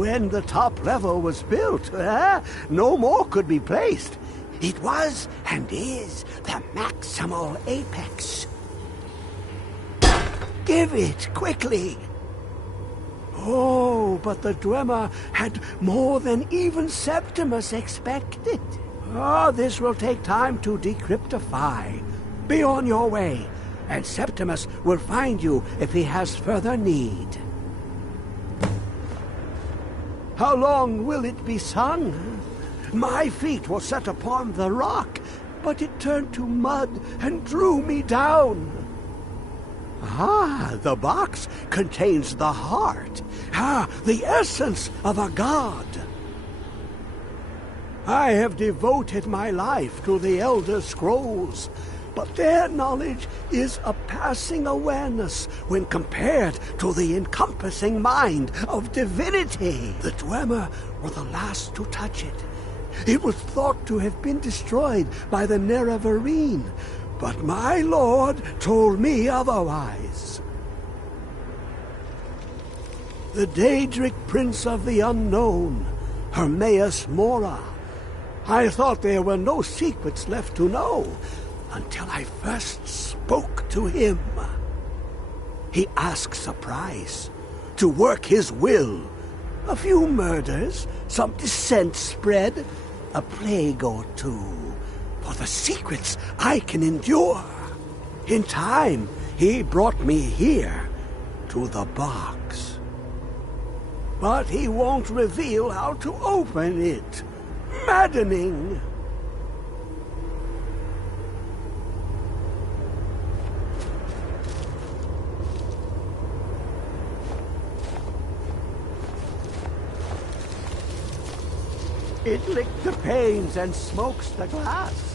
when the top level was built, no more could be placed. It was and is the maximal apex. Give it quickly. Oh, but the Dwemer had more than even Septimus expected. This will take time to decryptify. Be on your way, and Septimus will find you if he has further need. How long will it be sung? My feet were set upon the rock, but it turned to mud and drew me down. The box contains the heart. The essence of a god. I have devoted my life to the Elder Scrolls, but their knowledge is a passing awareness when compared to the encompassing mind of divinity. The Dwemer were the last to touch it. It was thought to have been destroyed by the Nerevarine, but my lord told me otherwise. The Daedric Prince of the Unknown, Hermaeus Mora. I thought there were no secrets left to know until I first spoke to him. He asks a price to work his will. A few murders, some dissent spread, a plague or two, for the secrets I can endure. In time, he brought me here, to the box. But he won't reveal how to open it. Maddening. It licked the panes and smokes the glass.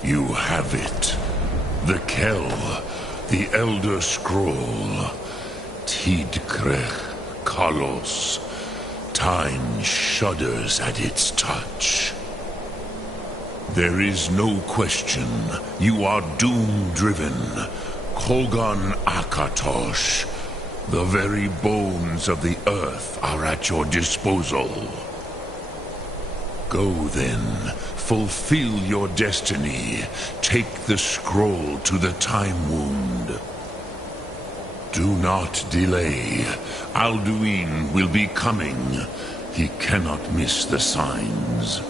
You have it. The Kell, the Elder Scroll. Tidkrech Kalos. Time shudders at its touch. There is no question. You are doom-driven. Kogan Akatosh. The very bones of the earth are at your disposal. Go then. Fulfill your destiny. Take the scroll to the Time Wound. Do not delay. Alduin will be coming. He cannot miss the signs.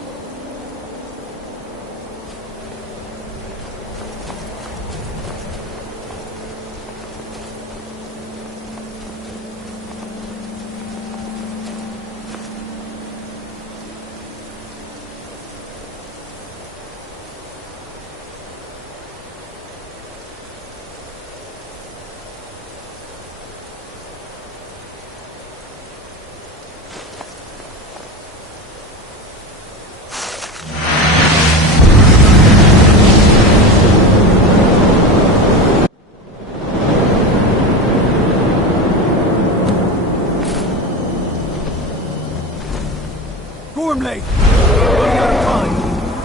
Gormley! Running out of time.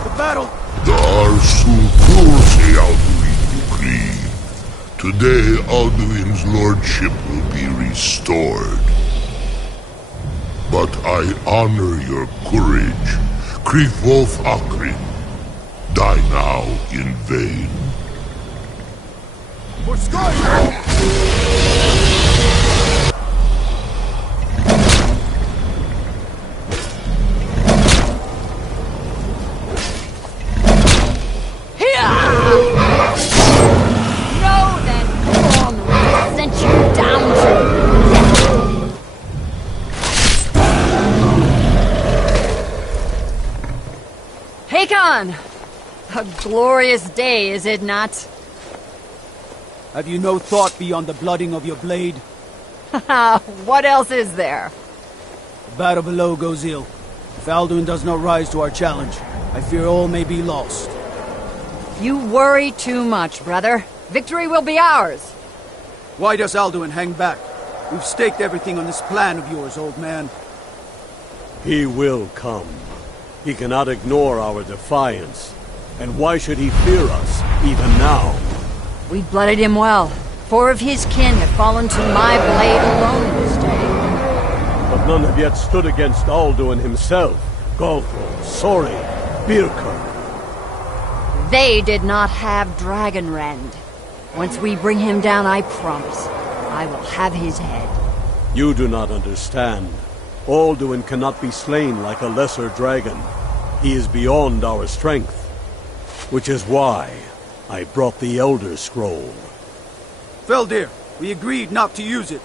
The battle... Darsul Kursi Alduin Ukri. Today Alduin's lordship will be restored. But I honor your courage. Krithwolf Akrin. Die now in vain. For Skyrim! done. A glorious day, is it not? Have you no thought beyond the blooding of your blade? What else is there? The battle below goes ill. If Alduin does not rise to our challenge, I fear all may be lost. You worry too much, brother. Victory will be ours. Why does Alduin hang back? We've staked everything on this plan of yours, old man. He will come. He cannot ignore our defiance. And why should he fear us, even now? We blooded him well. 4 of his kin have fallen to my blade alone this day. But none have yet stood against Alduin himself. Galfo, Sori, Birka. They did not have Dragonrend. Once we bring him down, I promise, I will have his head. You do not understand. Alduin cannot be slain like a lesser dragon. He is beyond our strength. Which is why I brought the Elder Scroll. Feldir, we agreed not to use it.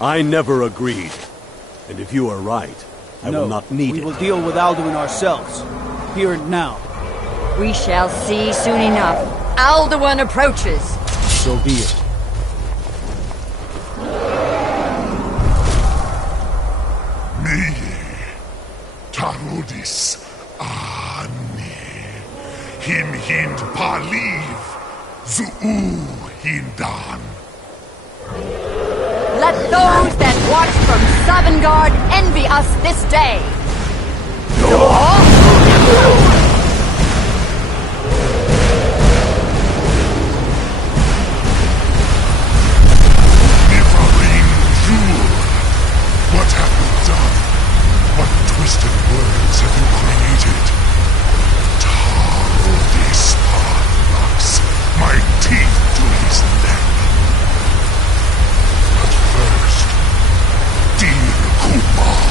I never agreed. And if you are right, I will not need it. We will deal with Alduin ourselves. Here and now. We shall see soon enough. Alduin approaches. So be it. Me, Tarudis, Ani, Him Hind Paliv, Zuu Hindan. Let those that watch from Sovngarde envy us this day. Nivarin Jur, what have you done? What twisted words have you created? Tarudis Parlux, my teeth to his neck. But first, dear Kumar,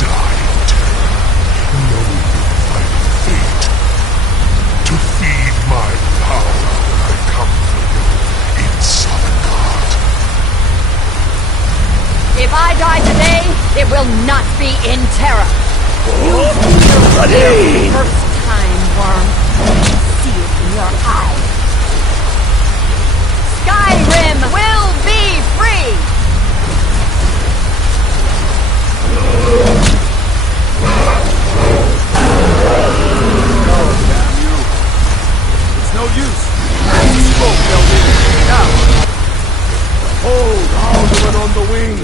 die in terror, know your final fate. To feed my power when I come for you in Sovngarde. If I die today, it will not be in terror. You Ready! first time, worm. See it in your eyes. Skyrim will be free! It's no use. You spoke, Feldir. Now. Hold Alduin on the wing!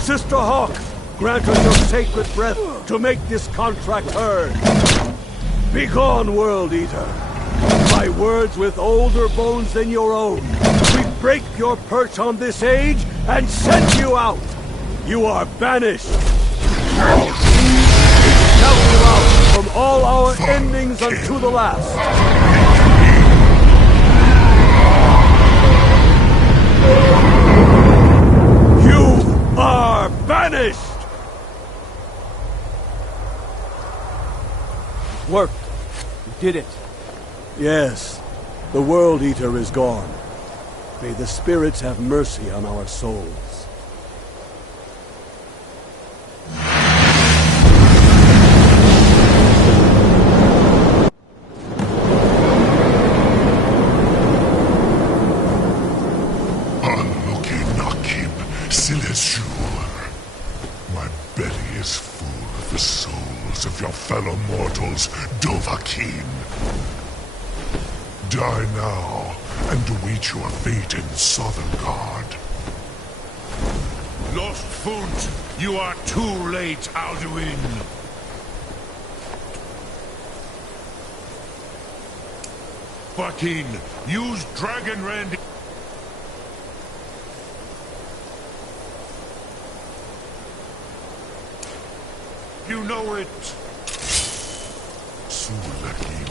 Sister Hawk, grant her your sacred breath to make this contract heard. Begone, World Eater! By words with older bones than your own, we break your perch on this age and send you out! You are banished! Count you out from all our endings unto the last! You are banished! Worked. You did it. Yes, the World Eater is gone. May the spirits have mercy on our souls. Anuki Nakib Silesur. My belly is full of the souls of your fellow mortals, Dovahkiin. Die now, and await your fate in Sovngarde. Lost Foot, you are too late, Alduin. Fucking use Dragonrend. You know it. Sulakiu.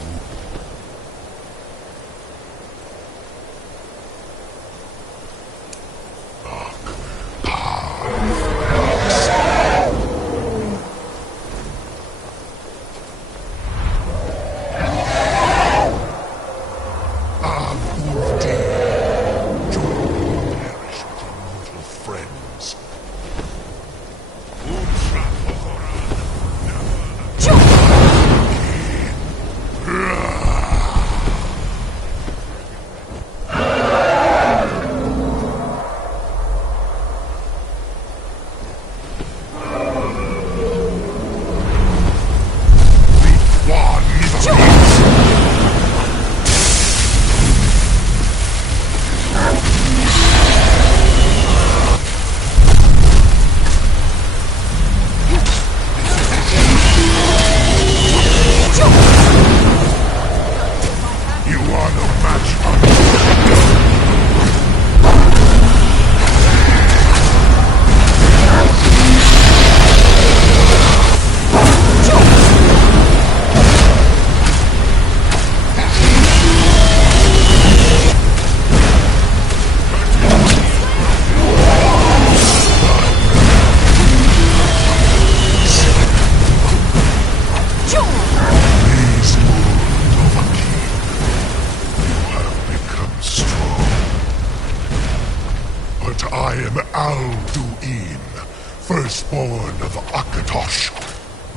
firstborn of Akatosh,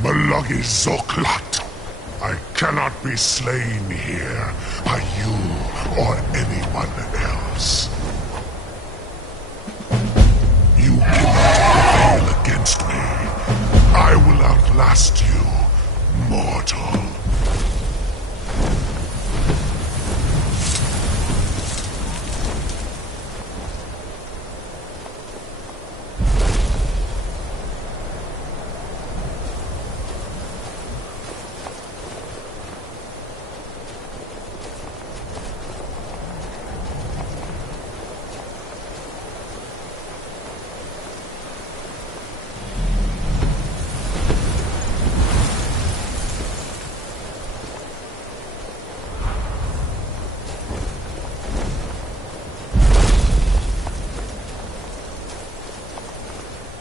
Malagi Zoklat. I cannot be slain here by you or anyone else. You cannot prevail against me. I will outlast you, mortal.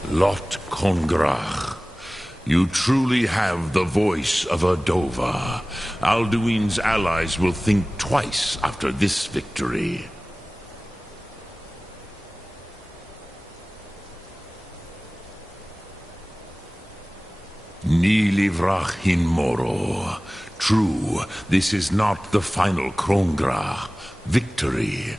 Lot Kongrach, you truly have the voice of a Dova. Alduin's allies will think twice after this victory. Ni livrach hin moro. True, this is not the final Kongrach victory,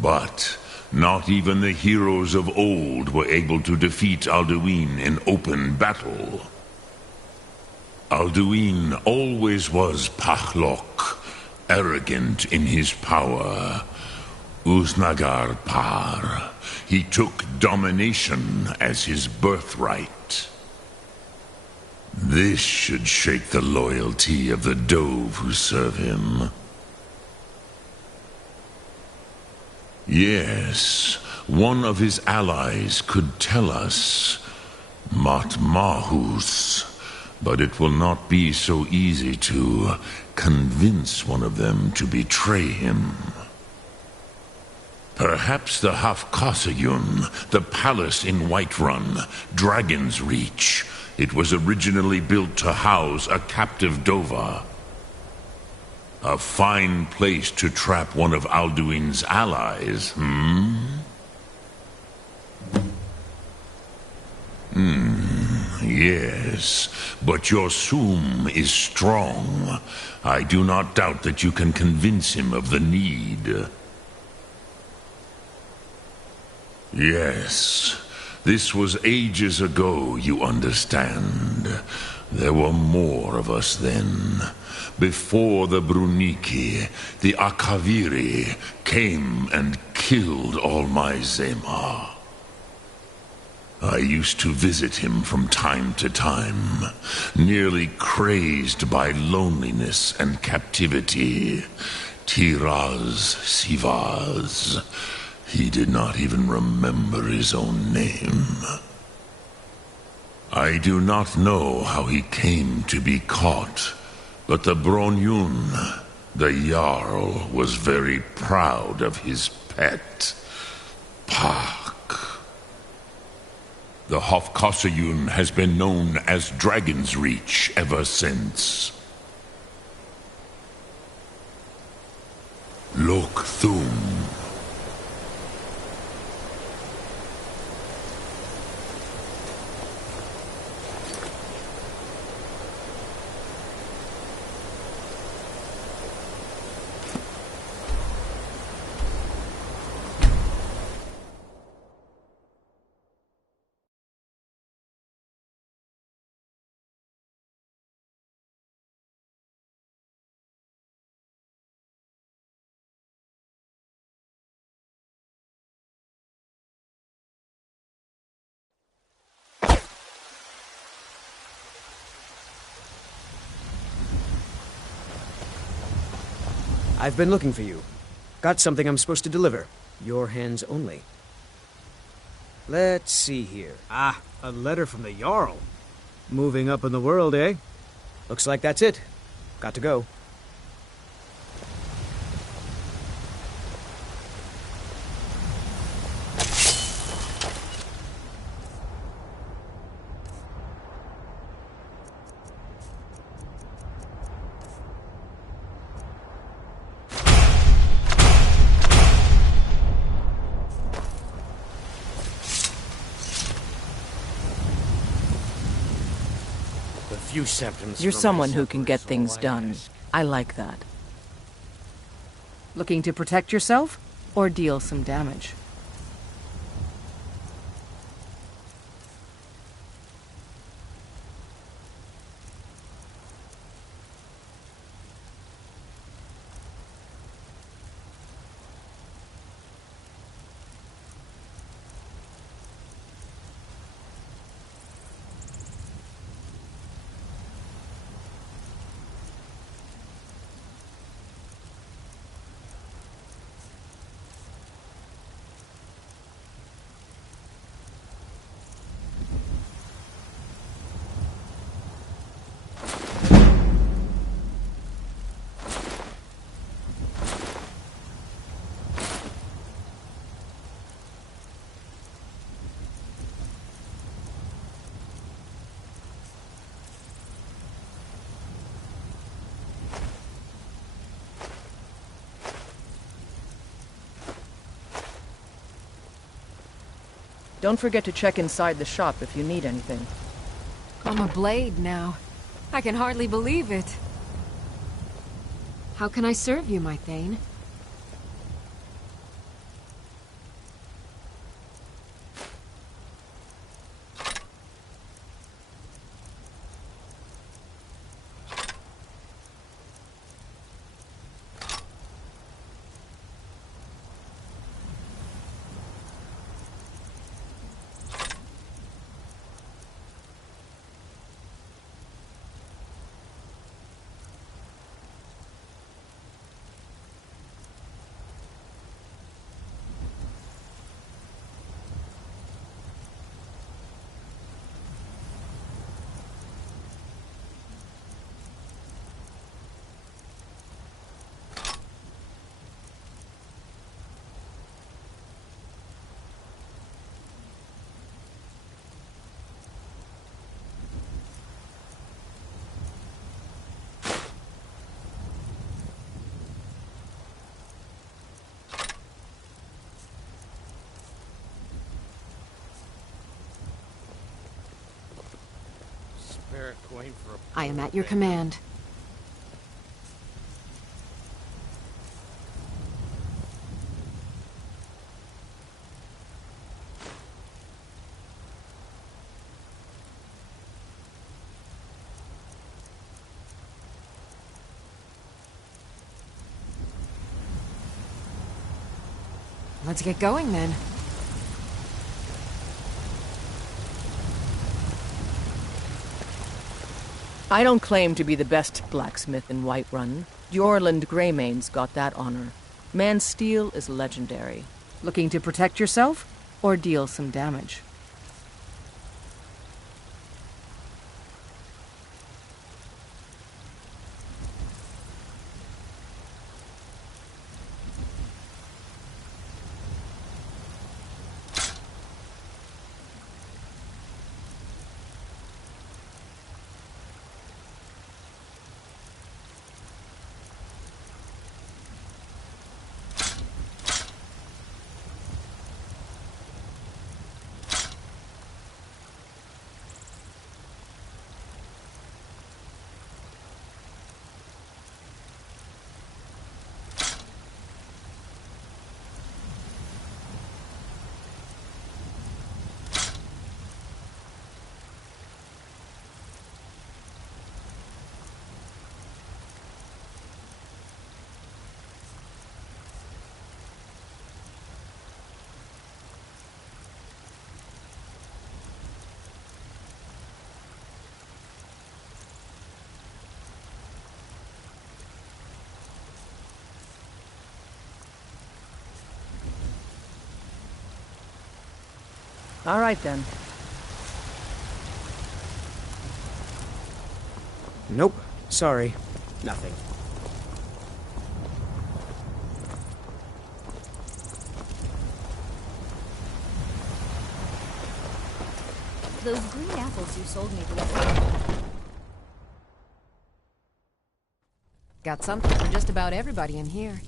but not even the heroes of old were able to defeat Alduin in open battle. Alduin always was Pachlok, arrogant in his power. Uznagar Par. He took domination as his birthright. This should shake the loyalty of the Dove who serve him. Yes, one of his allies could tell us, Matmahus, but it will not be so easy to convince one of them to betray him. Perhaps the Hafkasayun, the palace in Whiterun, Dragon's Reach. It was originally built to house a captive Dova. A fine place to trap one of Alduin's allies, Yes, but your Sum is strong. I do not doubt that you can convince him of the need. Yes, this was ages ago, you understand. There were more of us then. Before the Bruniki, the Akaviri came and killed all my Zema. I used to visit him from time to time, nearly crazed by loneliness and captivity. Tiraz Sivaz. He did not even remember his own name. I do not know how he came to be caught, but the Bronyun, the Jarl, was very proud of his pet, Pak. The Hofkosayun has been known as Dragon's Reach ever since. Lok Thum. I've been looking for you. Got something I'm supposed to deliver. Your hands only. Let's see here. Ah, a letter from the Jarl. Moving up in the world, eh? Looks like that's it. Got to go. few symptoms. You're from someone who myself, can get is all things I done. ask. I like that. Looking to protect yourself or deal some damage? Don't forget to check inside the shop if you need anything. I'm a blade now. I can hardly believe it. How can I serve you, my Thane? I am at your command. Let's get going then. I don't claim to be the best blacksmith in Whiterun. Jorland Greymane's got that honor. Man's steel is legendary. Looking to protect yourself or deal some damage? All right, then. Nope. Sorry. Nothing. Those green apples you sold me the other day. Got something for just about everybody in here.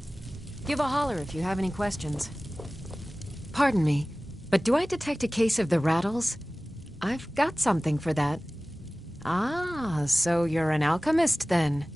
Give a holler if you have any questions. Pardon me, but do I detect a case of the rattles? I've got something for that. Ah, so you're an alchemist then?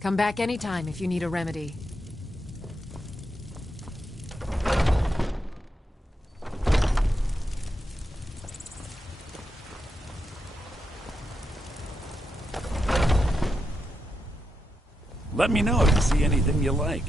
Come back anytime if you need a remedy. Let me know if you see anything you like.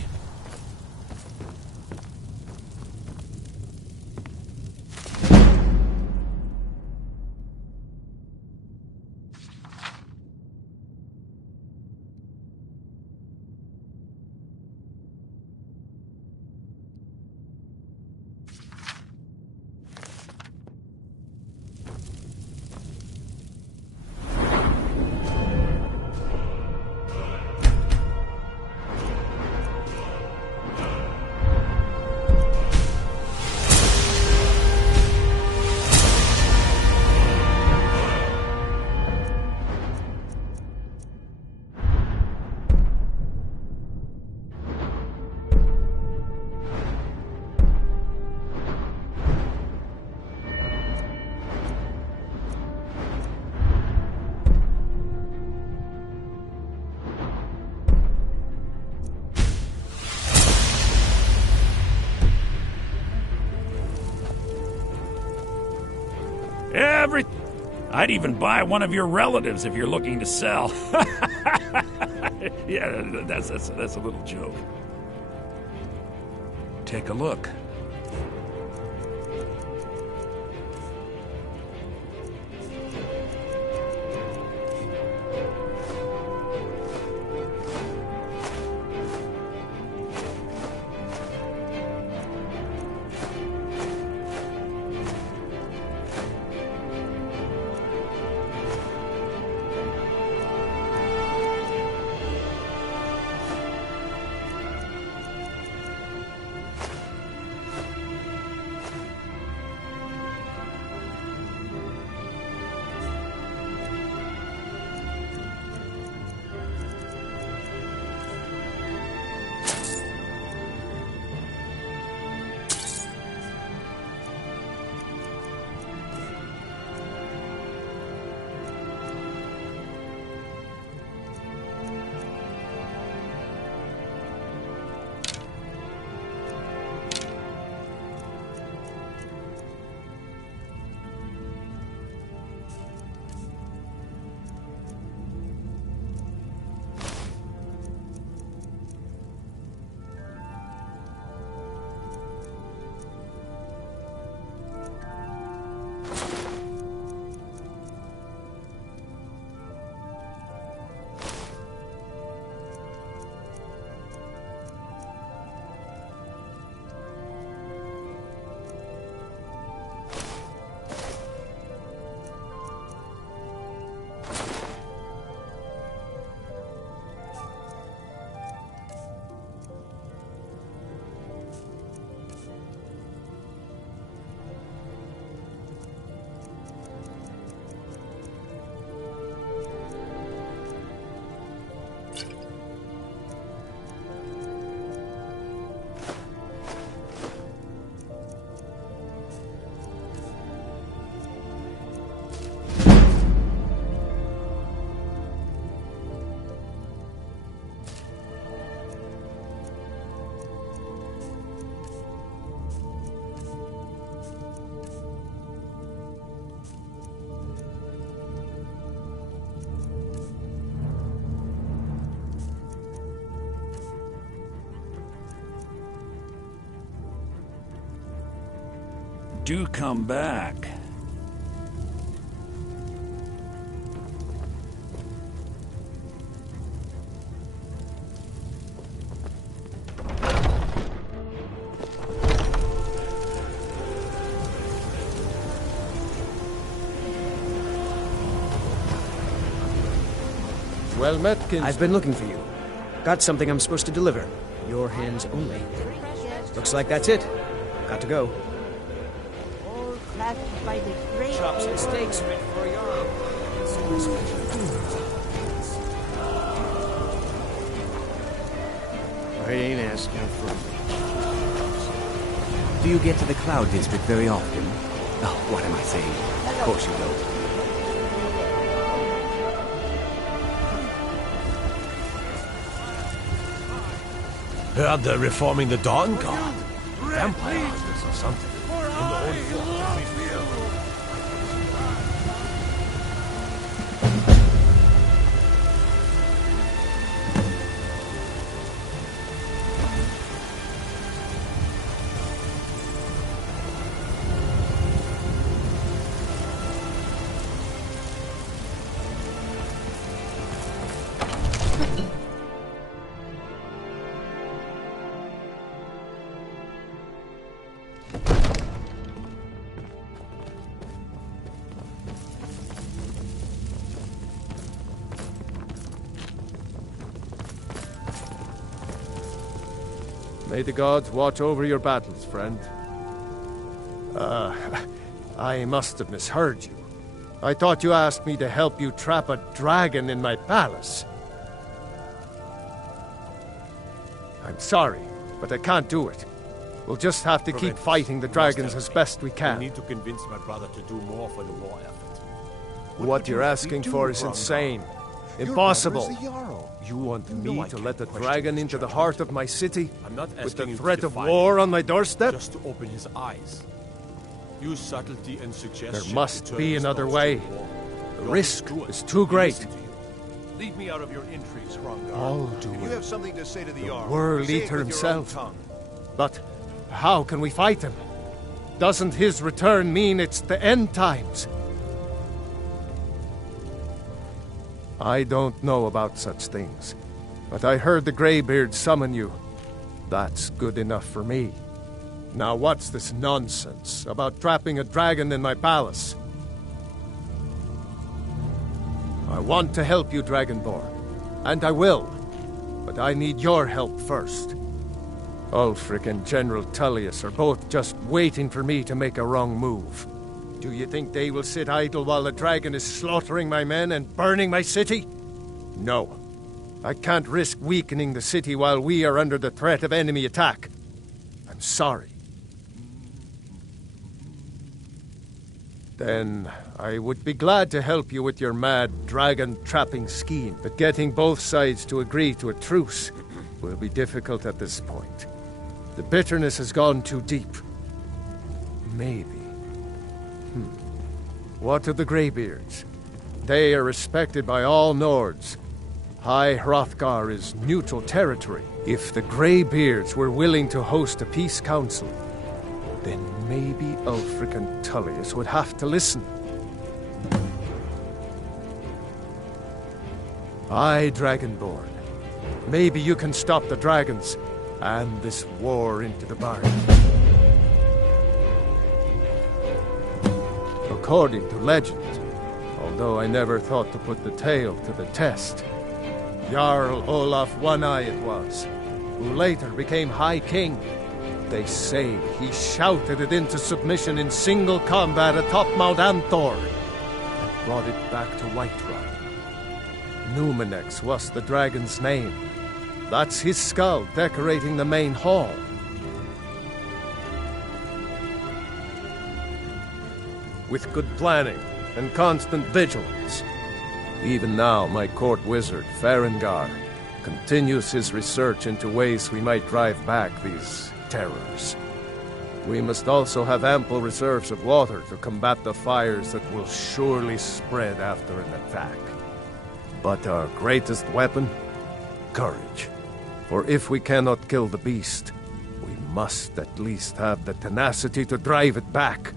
I'd even buy one of your relatives if you're looking to sell. Yeah, that's a little joke. Take a look. do come back. Well met, Kinsman. I've been looking for you. Got something I'm supposed to deliver. Your hands only. Looks like that's it. Got to go. All crafted by the great... Chops and steaks fit for a yarn. I ain't asking for... Do you get to the Cloud District very often? Oh, what am I saying? Of course you don't. Heard they're reforming the Dawn Guard. Vampire hunters or something. In the old May the gods watch over your battles, friend. I must have misheard you. I thought you asked me to help you trap a dragon in my palace. I'm sorry, but I can't do it. We'll just have to keep fighting the dragons as best we can. I need to convince my brother to do more for the war effort. What you're asking for is insane. Impossible. You want me to let the dragon into the heart of my city? I'm not with the asking threat of war on my doorstep? Just to open his eyes. Use subtlety and suggestion. There must be another way. The risk is too great. Leave me out of your intrigues, Hrongar. I'll do You have something to say to the Jarl. World Say it Eater with your own himself. tongue. But how can we fight him? Doesn't his return mean it's the end times? I don't know about such things, but I heard the Greybeard summon you. That's good enough for me. Now what's this nonsense about trapping a dragon in my palace? I want to help you, Dragonborn, and I will, but I need your help first. Ulfric and General Tullius are both just waiting for me to make a wrong move. Do you think they will sit idle while the dragon is slaughtering my men and burning my city? No. I can't risk weakening the city while we are under the threat of enemy attack. I'm sorry. Then I would be glad to help you with your mad dragon-trapping scheme, but getting both sides to agree to a truce will be difficult at this point. The bitterness has gone too deep. Maybe. What of the Greybeards? They are respected by all Nords. High Hrothgar is neutral territory. If the Greybeards were willing to host a peace council, then maybe Ulfric and Tullius would have to listen. Aye, Dragonborn. Maybe you can stop the dragons and this war into the bargain. According to legend, although I never thought to put the tale to the test, Jarl Olaf One-Eye it was, who later became High King. They say he shouted it into submission in single combat atop Mount Anthor, and brought it back to Whiterun. Numenex was the dragon's name. That's his skull decorating the main hall. With good planning and constant vigilance. Even now, my court wizard, Farengar, continues his research into ways we might drive back these terrors. We must also have ample reserves of water to combat the fires that will surely spread after an attack. But our greatest weapon? Courage. For if we cannot kill the beast, we must at least have the tenacity to drive it back.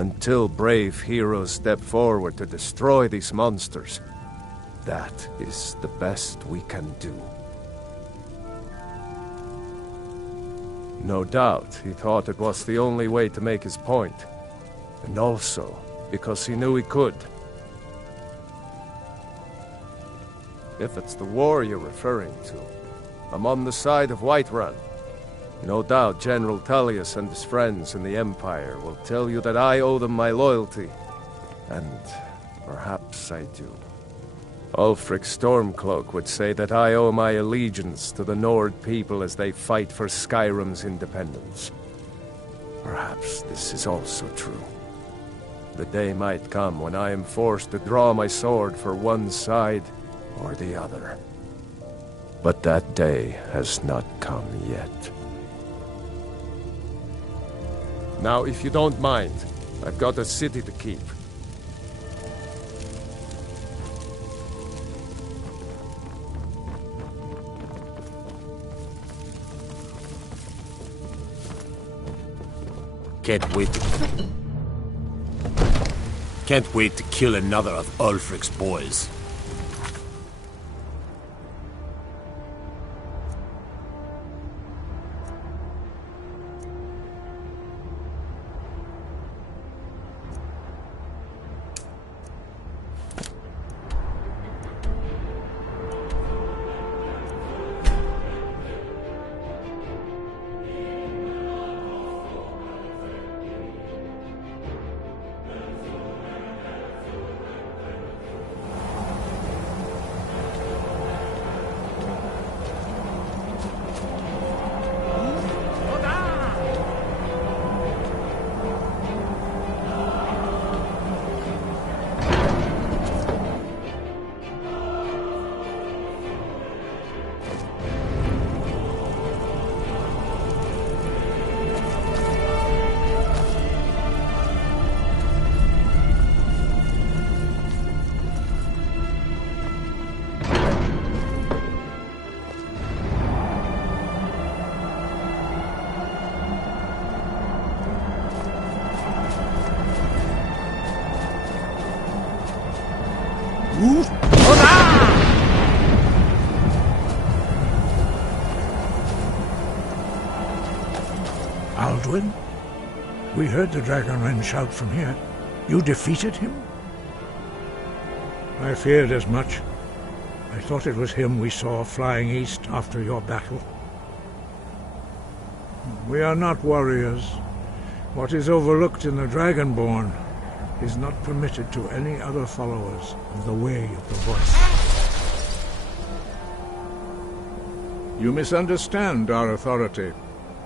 Until brave heroes step forward to destroy these monsters, that is the best we can do. No doubt, he thought it was the only way to make his point. And also, because he knew he could. If it's the war you're referring to, I'm on the side of Whiterun. No doubt General Tullius and his friends in the Empire will tell you that I owe them my loyalty. And perhaps I do. Ulfric Stormcloak would say that I owe my allegiance to the Nord people as they fight for Skyrim's independence. Perhaps this is also true. The day might come when I am forced to draw my sword for one side or the other. But that day has not come yet. Now, if you don't mind, I've got a city to keep. Can't wait to kill another of Ulfric's boys. Alduin? We heard the Dragonren shout from here. You defeated him? I feared as much. I thought it was him we saw flying east after your battle. We are not warriors. What is overlooked in the Dragonborn is not permitted to any other followers of the Way of the Voice. You misunderstand our authority.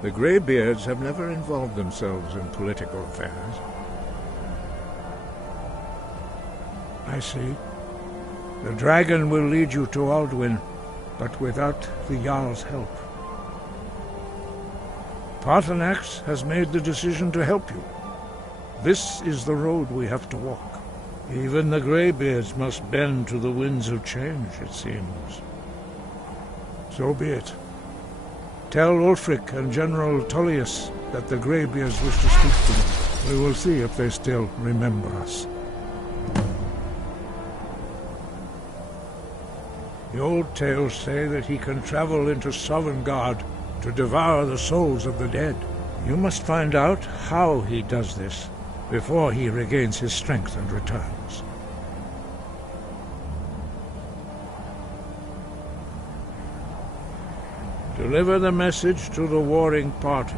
The Greybeards have never involved themselves in political affairs. I see. The dragon will lead you to Alduin, but without the Jarl's help. Paarthurnax has made the decision to help you. This is the road we have to walk. Even the Greybeards must bend to the winds of change, it seems. So be it. Tell Ulfric and General Tullius that the Greybeards wish to speak to them. We will see if they still remember us. The old tales say that he can travel into Sovngarde to devour the souls of the dead. You must find out how he does this before he regains his strength and returns. Deliver the message to the warring parties.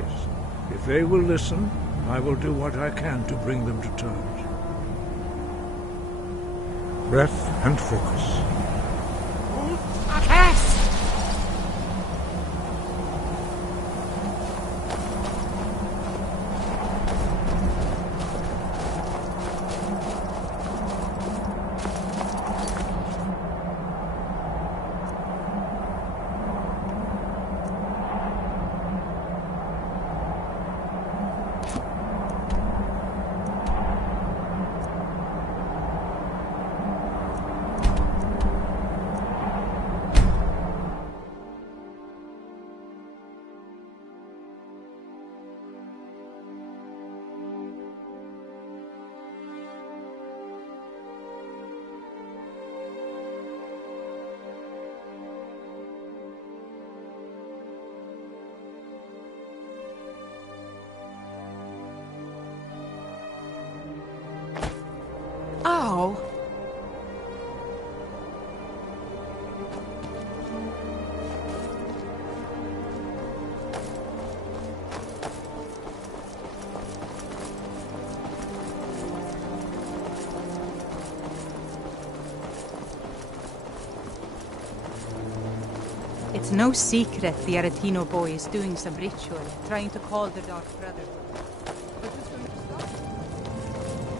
If they will listen, I will do what I can to bring them to terms. Breath and focus. Ow! It's no secret the Aretino boy is doing some ritual, trying to call the Dark Brotherhood. But who's going to stop him?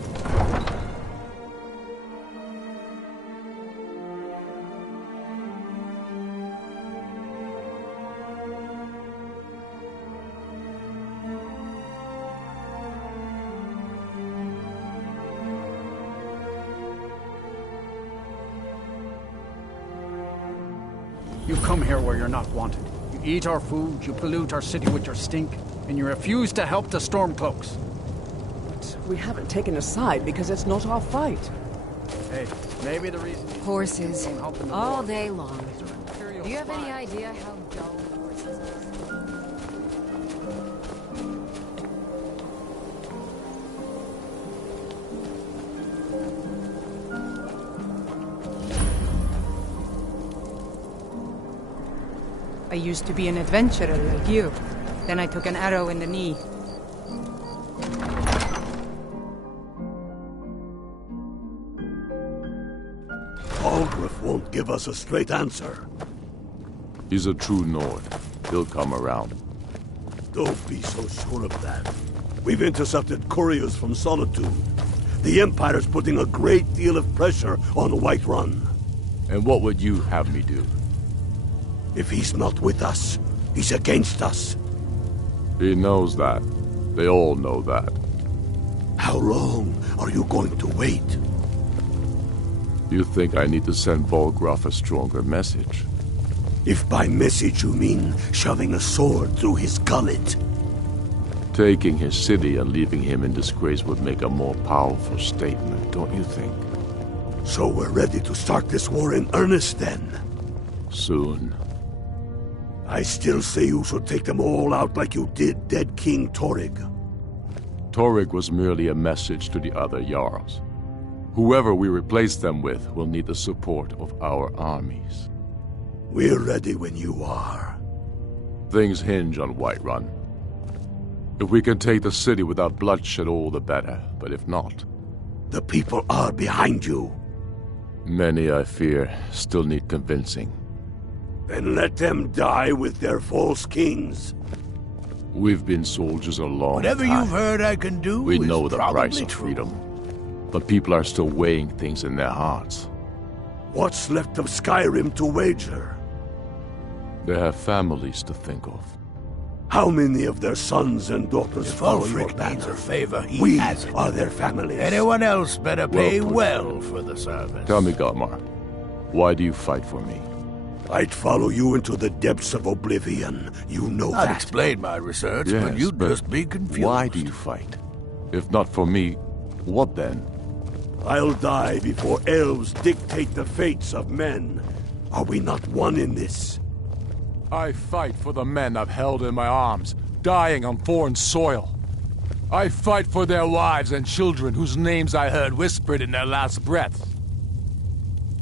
You come here where you're not wanted. You eat our food, you pollute our city with your stink, and you refuse to help the Stormcloaks. But we haven't taken a side because it's not our fight. Hey, maybe the reason... Horses, all day long. Do you have any idea how dull horses are? I used to be an adventurer like you. Then I took an arrow in the knee. Algrif won't give us a straight answer. He's a true Nord. He'll come around. Don't be so sure of that. We've intercepted couriers from Solitude. The Empire's putting a great deal of pressure on Whiterun. And what would you have me do? If he's not with us, he's against us. He knows that. They all know that. How long are you going to wait? You think I need to send Volgraf a stronger message? If by message you mean shoving a sword through his gullet. Taking his city and leaving him in disgrace would make a more powerful statement, don't you think? So we're ready to start this war in earnest then? Soon. I still say you should take them all out like you did dead King Torrig. Torrig was merely a message to the other Jarls. Whoever we replace them with will need the support of our armies. We're ready when you are. Things hinge on Whiterun. If we can take the city without bloodshed, all the better. But if not... The people are behind you. Many, I fear, still need convincing. Then let them die with their false kings. We've been soldiers a long Whatever time. you've heard I can do We is know the price of true. freedom. But people are still weighing things in their hearts. What's left of Skyrim to wager? They have families to think of. How many of their sons and daughters follow your Ulfric banner? needs a favor, he We has it. are their families. Anyone else better pay put. well for the service. Tell me, Godmar, why do you fight for me? I'd follow you into the depths of oblivion. You know I'd that. explain my research, Yes, but you'd just be confused. Why do you fight? If not for me, what then? I'll die before elves dictate the fates of men. Are we not one in this? I fight for the men I've held in my arms, dying on foreign soil. I fight for their wives and children whose names I heard whispered in their last breaths.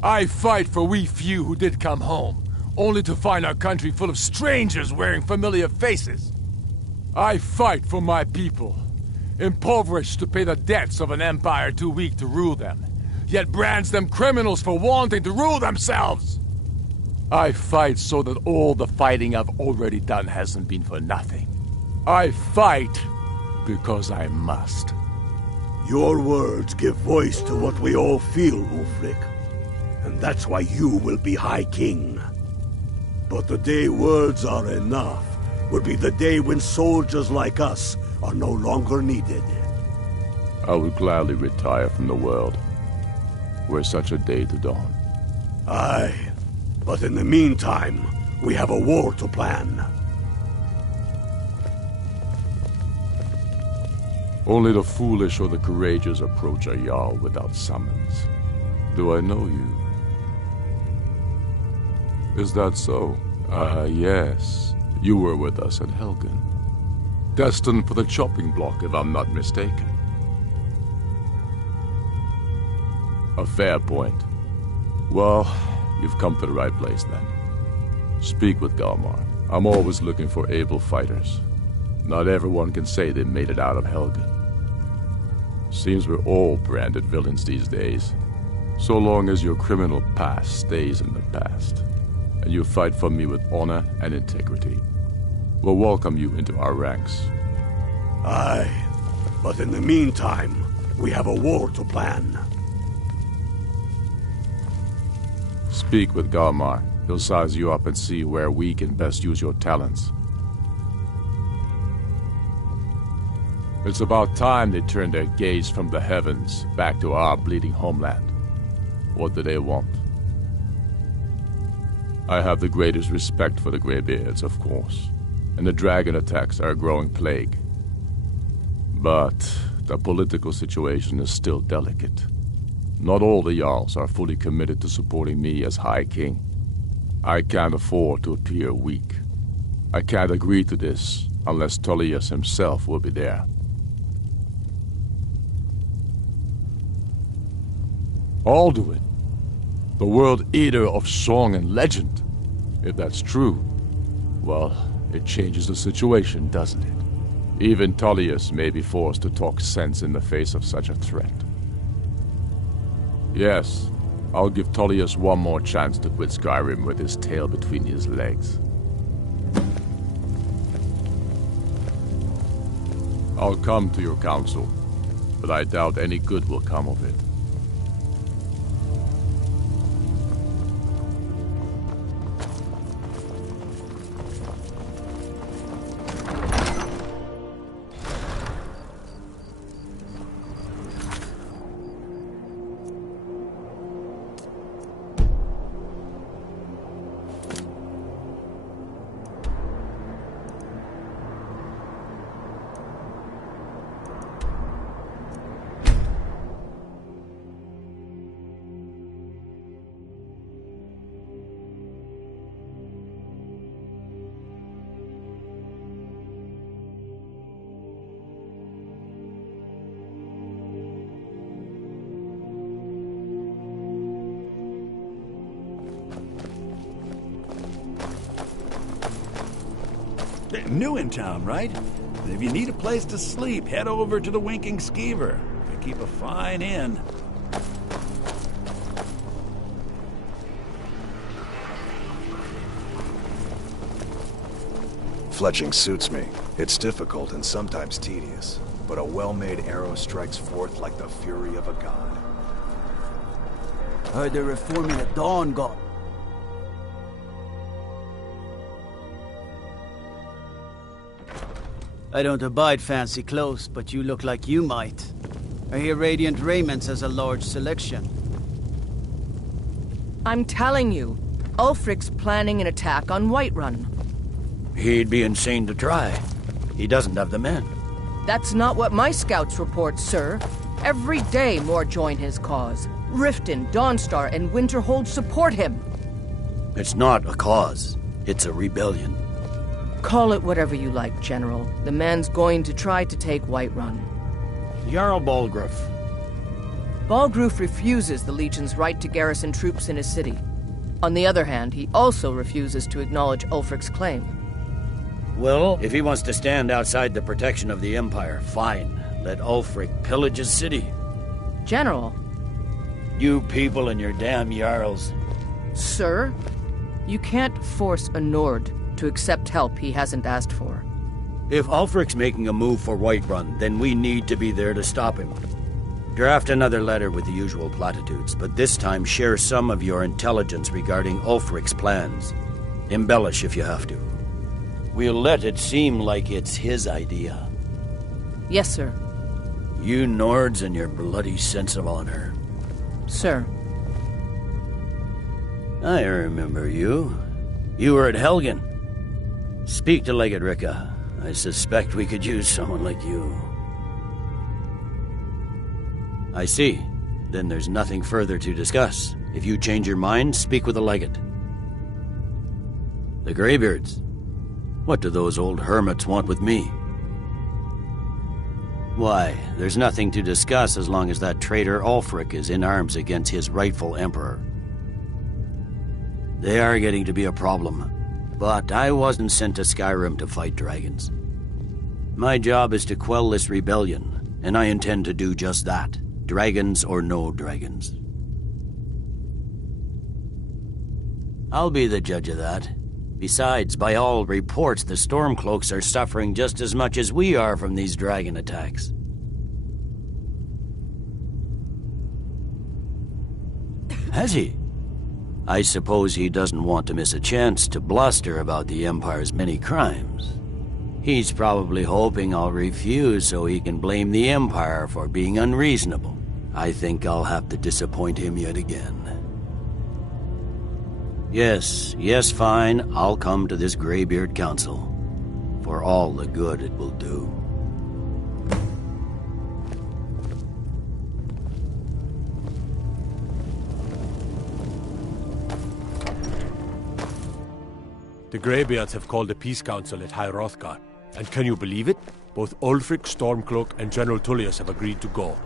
I fight for we few who did come home, only to find our country full of strangers wearing familiar faces. I fight for my people, impoverished to pay the debts of an empire too weak to rule them, yet brands them criminals for wanting to rule themselves. I fight so that all the fighting I've already done hasn't been for nothing. I fight because I must. Your words give voice to what we all feel, Ulfric. And that's why you will be High King. But the day words are enough will be the day when soldiers like us are no longer needed. I would gladly retire from the world, were such a day to dawn. Aye, but in the meantime, we have a war to plan. Only the foolish or the courageous approach a Jarl without summons. Do I know you? Is that so? Yes. You were with us at Helgen. Destined for the chopping block, if I'm not mistaken. A fair point. Well, you've come to the right place then. Speak with Galmar. I'm always looking for able fighters. Not everyone can say they made it out of Helgen. Seems we're all branded villains these days. So long as your criminal past stays in the past, and you fight for me with honor and integrity, we'll welcome you into our ranks. Aye, but in the meantime, we have a war to plan. Speak with Galmar. He'll size you up and see where we can best use your talents. It's about time they turned their gaze from the heavens back to our bleeding homeland. What do they want? I have the greatest respect for the Greybeards, of course, and the dragon attacks are a growing plague. But the political situation is still delicate. Not all the Jarls are fully committed to supporting me as High King. I can't afford to appear weak. I can't agree to this unless Tullius himself will be there. Alduin, the World Eater of song and legend. If that's true, well, it changes the situation, doesn't it? Even Tullius may be forced to talk sense in the face of such a threat. Yes, I'll give Tullius one more chance to quit Skyrim with his tail between his legs. I'll come to your council, but I doubt any good will come of it. New in town, right? If you need a place to sleep, head over to the Winking Skeever. They keep a fine inn. Fletching suits me. It's difficult and sometimes tedious, but a well-made arrow strikes forth like the fury of a god. Heard they're reforming the Dawn God. I don't abide fancy clothes, but you look like you might. I hear Radiant Raiments has a large selection. I'm telling you, Ulfric's planning an attack on Whiterun. He'd be insane to try. He doesn't have the men. That's not what my scouts report, sir. Every day more join his cause. Riften, Dawnstar, and Winterhold support him. It's not a cause. It's a rebellion. Call it whatever you like, General. The man's going to try to take Whiterun. Jarl Balgruuf. Balgruuf refuses the Legion's right to garrison troops in his city. On the other hand, he also refuses to acknowledge Ulfric's claim. Well, if he wants to stand outside the protection of the Empire, fine. Let Ulfric pillage his city. General. You people and your damn Jarls. Sir, you can't force a Nord to accept help he hasn't asked for. If Ulfric's making a move for Whiterun, then we need to be there to stop him. Draft another letter with the usual platitudes, but this time share some of your intelligence regarding Ulfric's plans. Embellish if you have to. We'll let it seem like it's his idea. Yes, sir. You Nords and your bloody sense of honor. Sir. I remember you. You were at Helgen. Speak to Legate Ricka. I suspect we could use someone like you. I see. Then there's nothing further to discuss. If you change your mind, speak with the Legate. The Greybeards. What do those old hermits want with me? Why, there's nothing to discuss as long as that traitor Ulfric is in arms against his rightful emperor. They are getting to be a problem, but I wasn't sent to Skyrim to fight dragons. My job is to quell this rebellion, and I intend to do just that, dragons or no dragons. I'll be the judge of that. Besides, by all reports, the Stormcloaks are suffering just as much as we are from these dragon attacks. Has he? I suppose he doesn't want to miss a chance to bluster about the Empire's many crimes. He's probably hoping I'll refuse so he can blame the Empire for being unreasonable. I think I'll have to disappoint him yet again. Yes, fine, I'll come to this Greybeard Council. For all the good it will do. The Greybeards have called a peace council at High Hrothgar. And can you believe it? Both Ulfric, Stormcloak, and General Tullius have agreed to go.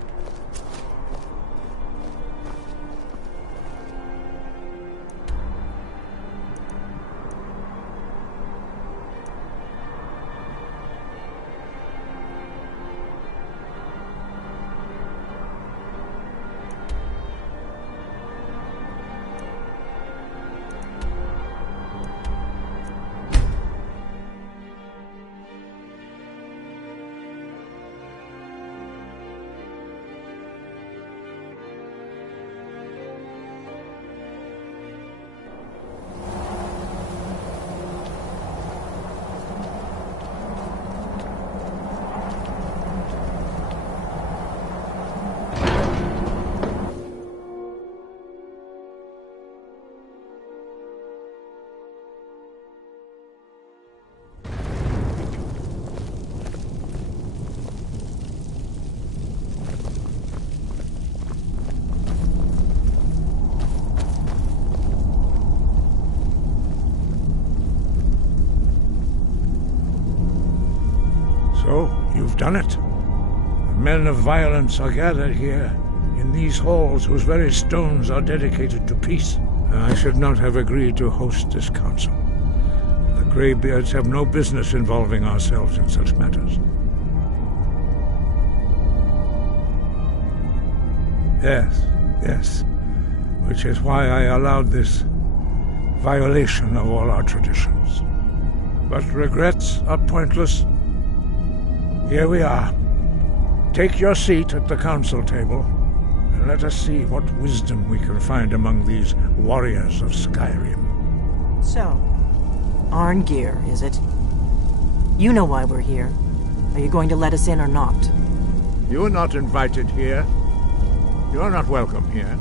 So, you've done it. The men of violence are gathered here, in these halls whose very stones are dedicated to peace. I should not have agreed to host this council. The Greybeards have no business involving ourselves in such matters. Yes. Which is why I allowed this violation of all our traditions. But regrets are pointless. Here we are. Take your seat at the council table, and let us see what wisdom we can find among these warriors of Skyrim. So, Arngeir, is it? You know why we're here. Are you going to let us in or not? You're not invited here. You're not welcome here.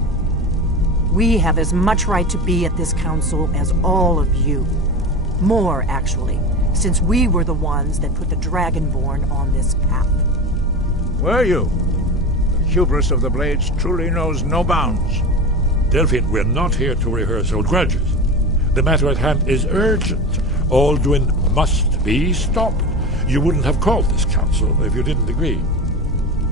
We have as much right to be at this council as all of you. More, actually, since we were the ones that put the Dragonborn on this path. Were you? The hubris of the Blades truly knows no bounds. Delphine, we're not here to rehearse old grudges. The matter at hand is urgent. Alduin must be stopped. You wouldn't have called this council if you didn't agree.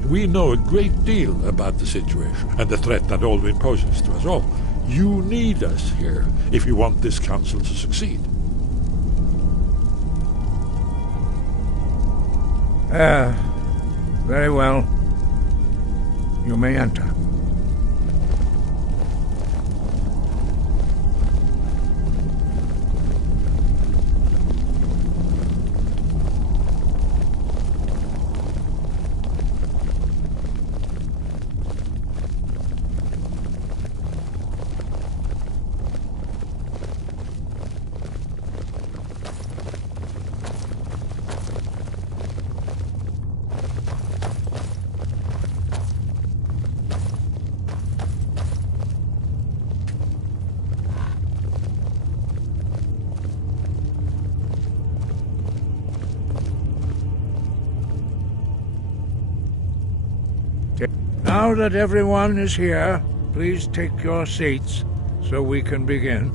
We know a great deal about the situation and the threat that Alduin poses to us all. You need us here if you want this council to succeed. Very well. You may enter. Now that everyone is here, please take your seats so we can begin.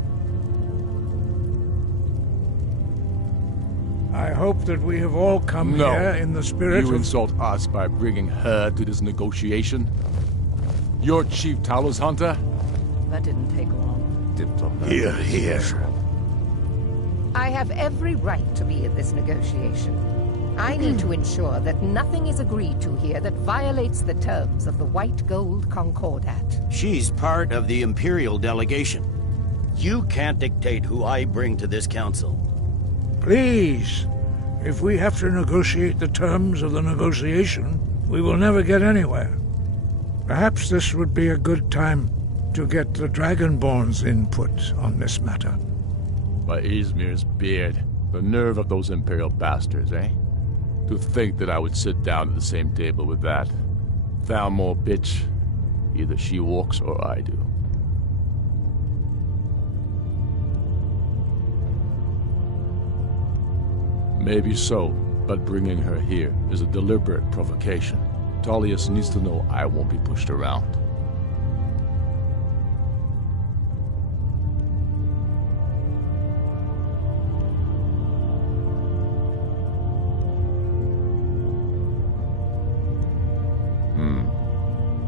I hope that we have all come No. here in the spirit You of... insult us by bringing her to this negotiation? You're Chief Talos Hunter? That didn't take long. Here, here. I have every right to be at this negotiation. I need to ensure that nothing is agreed to here that violates the terms of the White Gold Concordat. She's part of the Imperial delegation. You can't dictate who I bring to this council. Please, if we have to negotiate the terms of the negotiation, we will never get anywhere. Perhaps this would be a good time to get the Dragonborn's input on this matter. By Izmir's beard, the nerve of those Imperial bastards, eh? To think that I would sit down at the same table with that Thalmor bitch. Either she walks or I do. Maybe so, but bringing her here is a deliberate provocation. Tullius needs to know I won't be pushed around.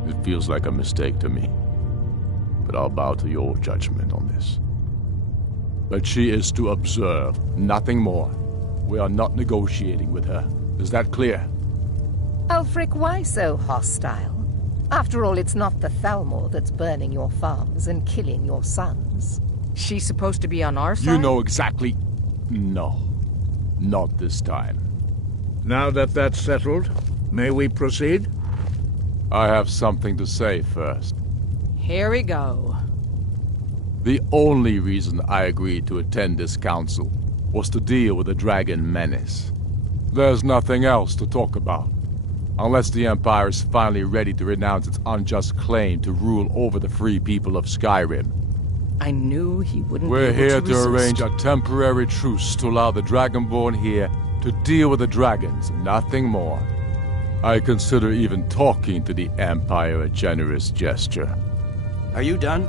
It feels like a mistake to me, but I'll bow to your judgment on this. But she is to observe, nothing more. We are not negotiating with her. Is that clear? Ulfric, why so hostile? After all, it's not the Thalmor that's burning your farms and killing your sons. She's supposed to be on our side? You know exactly... No. Not this time. Now that that's settled, may we proceed? I have something to say first. Here we go. The only reason I agreed to attend this council was to deal with the dragon menace. There's nothing else to talk about. Unless the Empire is finally ready to renounce its unjust claim to rule over the free people of Skyrim. I knew he wouldn't We're be able here to to resist. arrange a temporary truce to allow the Dragonborn here to deal with the dragons, nothing more. I consider even talking to the Empire a generous gesture. Are you done?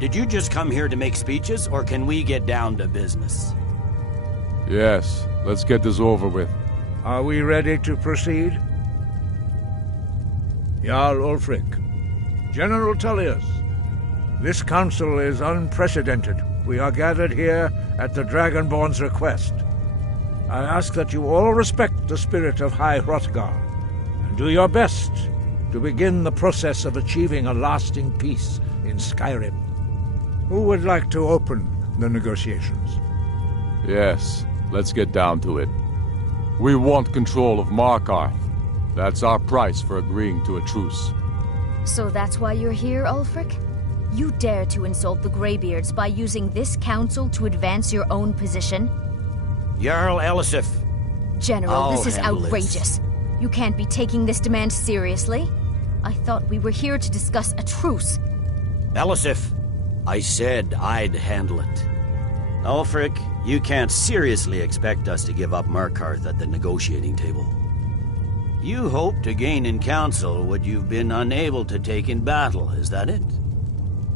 Did you just come here to make speeches, or can we get down to business? Yes, let's get this over with. Are we ready to proceed? Jarl Ulfric, General Tullius, this council is unprecedented. We are gathered here at the Dragonborn's request. I ask that you all respect the spirit of High Hrothgar, and do your best to begin the process of achieving a lasting peace in Skyrim. Who would like to open the negotiations? Yes, let's get down to it. We want control of Markarth. That's our price for agreeing to a truce. So that's why you're here, Ulfric? You dare to insult the Greybeards by using this council to advance your own position? Jarl Elisif. General, this is handle outrageous. You can't be taking this demand seriously. I thought we were here to discuss a truce. Elisif, I said I'd handle it. Ulfric, you can't seriously expect us to give up Markarth at the negotiating table. You hope to gain in council what you've been unable to take in battle, is that it?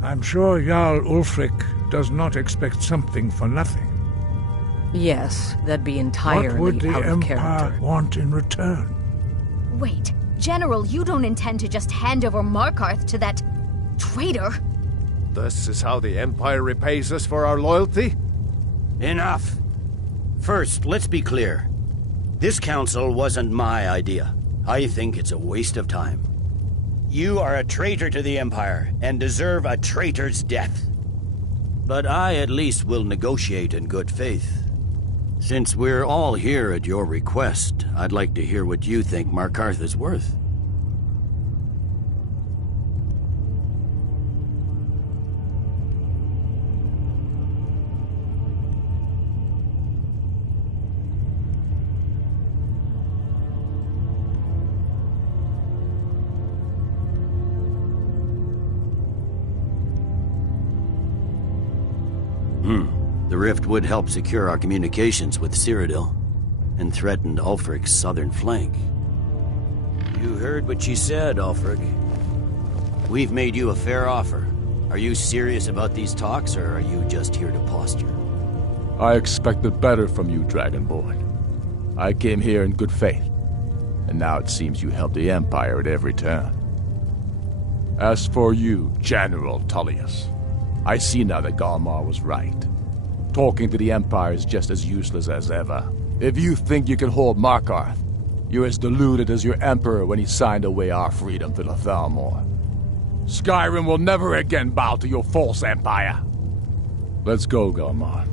I'm sure Jarl Ulfric does not expect something for nothing. Yes, that'd be entirely What would the out of Empire character. want in return? Wait, General, you don't intend to just hand over Markarth to that traitor? This is how the Empire repays us for our loyalty? Enough. First, let's be clear. This council wasn't my idea. I think it's a waste of time. You are a traitor to the Empire and deserve a traitor's death. But I at least will negotiate in good faith. Since we're all here at your request, I'd like to hear what you think Markarth is worth. The rift would help secure our communications with Cyrodiil, and threatened Ulfric's southern flank. You heard what she said, Ulfric. We've made you a fair offer. Are you serious about these talks, or are you just here to posture? I expected better from you, Dragonborn. I came here in good faith, and now it seems you help the Empire at every turn. As for you, General Tullius, I see now that Galmar was right. Talking to the Empire is just as useless as ever. If you think you can hold Markarth, you're as deluded as your Emperor when he signed away our freedom to the Thalmor. Skyrim will never again bow to your false empire. Let's go, Galmar.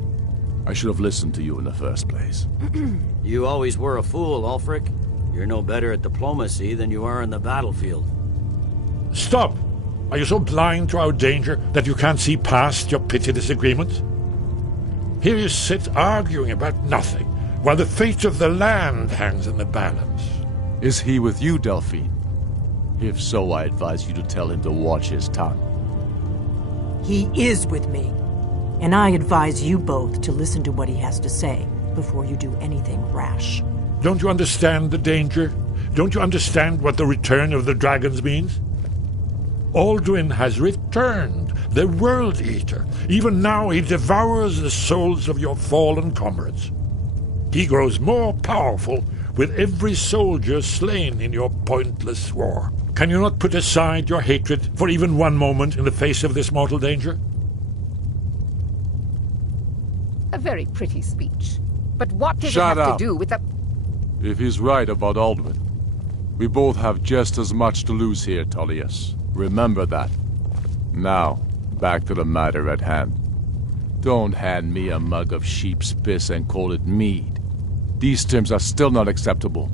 I should have listened to you in the first place. You always were a fool, Ulfric. You're no better at diplomacy than you are in the battlefield. Stop! Are you so blind to our danger that you can't see past your petty disagreements? Here you sit arguing about nothing, while the fate of the land hangs in the balance. Is he with you, Delphine? If so, I advise you to tell him to watch his tongue. He is with me, and I advise you both to listen to what he has to say before you do anything rash. Don't you understand the danger? Don't you understand what the return of the dragons means? Alduin has returned, the World Eater. Even now he devours the souls of your fallen comrades. He grows more powerful with every soldier slain in your pointless war. Can you not put aside your hatred for even one moment in the face of this mortal danger? A very pretty speech. But what does Shut it have up. to do with the... If he's right about Alduin, we both have just as much to lose here, Tullius. Remember that. Now, back to the matter at hand. Don't hand me a mug of sheep's piss and call it mead. These terms are still not acceptable.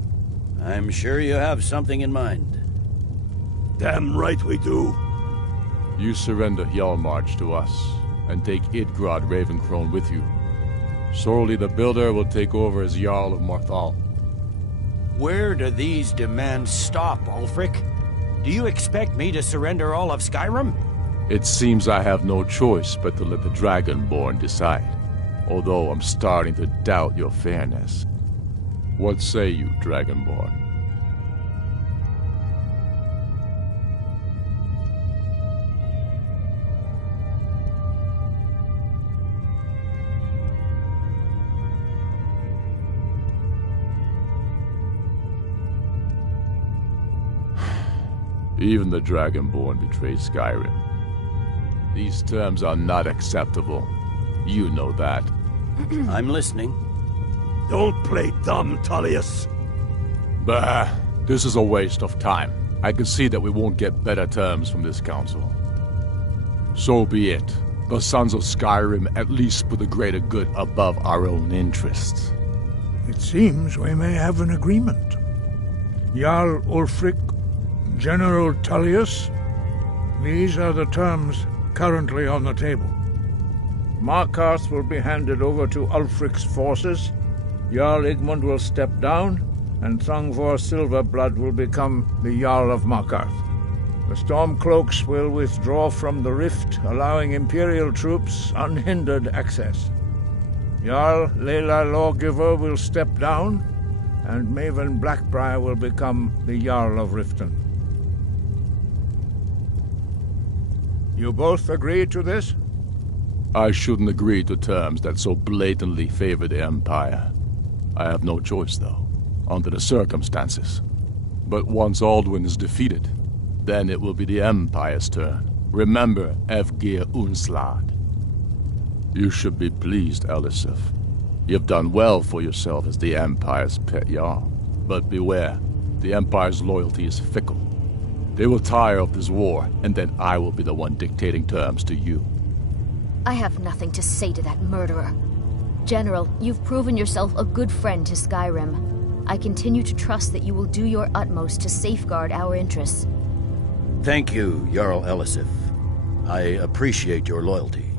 I'm sure you have something in mind. Damn right we do. You surrender Hjalmarch to us, and take Idgrod Ravencrone with you. Sorli the Builder will take over as Jarl of Morthal. Where do these demands stop, Ulfric? Do you expect me to surrender all of Skyrim? It seems I have no choice but to let the Dragonborn decide, although I'm starting to doubt your fairness. What say you, Dragonborn? Even the Dragonborn betray Skyrim. These terms are not acceptable. You know that. I'm listening. Don't play dumb, Tullius. Bah, this is a waste of time. I can see that we won't get better terms from this council. So be it. The Sons of Skyrim at least put the greater good above our own interests. It seems we may have an agreement. Jarl Ulfric, General Tullius, these are the terms currently on the table. Markarth will be handed over to Ulfric's forces, Jarl Igmund will step down, and Thongvor Silverblood will become the Jarl of Markarth. The Stormcloaks will withdraw from the Rift, allowing Imperial troops unhindered access. Jarl Lela Lawgiver will step down, and Maven Blackbriar will become the Jarl of Riften. You both agree to this? I shouldn't agree to terms that so blatantly favor the Empire. I have no choice, though, under the circumstances. But once Alduin is defeated, then it will be the Empire's turn. Remember Evgir Unslad. You should be pleased, Elisif. You've done well for yourself as the Empire's pet Jarl. But beware, the Empire's loyalty is fickle. They will tire of this war, and then I will be the one dictating terms to you. I have nothing to say to that murderer. General, you've proven yourself a good friend to Skyrim. I continue to trust that you will do your utmost to safeguard our interests. Thank you, Jarl Elisif. I appreciate your loyalty.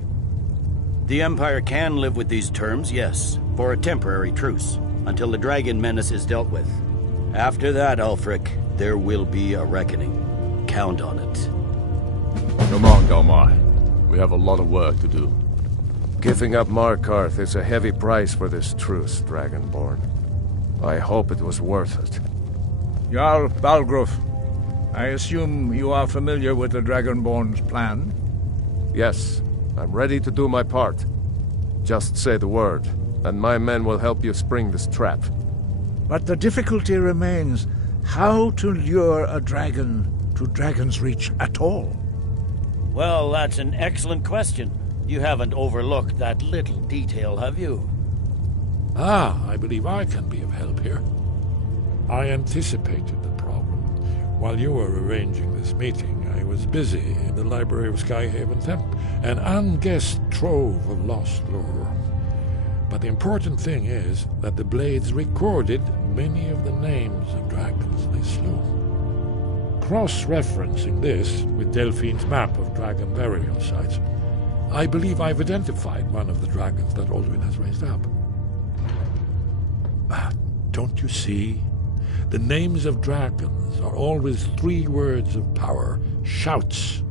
The Empire can live with these terms, yes, for a temporary truce, until the dragon menace is dealt with. After that, Ulfric, there will be a reckoning. Count on it. Come on, Galmar. We have a lot of work to do. Giving up Markarth is a heavy price for this truce, Dragonborn. I hope it was worth it. Jarl Balgruf, I assume you are familiar with the Dragonborn's plan? Yes, I'm ready to do my part. Just say the word, and my men will help you spring this trap. But the difficulty remains how to lure a dragon to Dragon's Reach at all. Well, that's an excellent question. You haven't overlooked that little detail, have you? I believe I can be of help here. I anticipated the problem. While you were arranging this meeting, I was busy in the library of Skyhaven Temp, an unguessed trove of lost lore. But the important thing is that the Blades recorded many of the names of dragons they slew. Cross-referencing this with Delphine's map of dragon burial sites, I believe I've identified one of the dragons that Alduin has raised up. Don't you see? The names of dragons are always 3 words of power, shouts.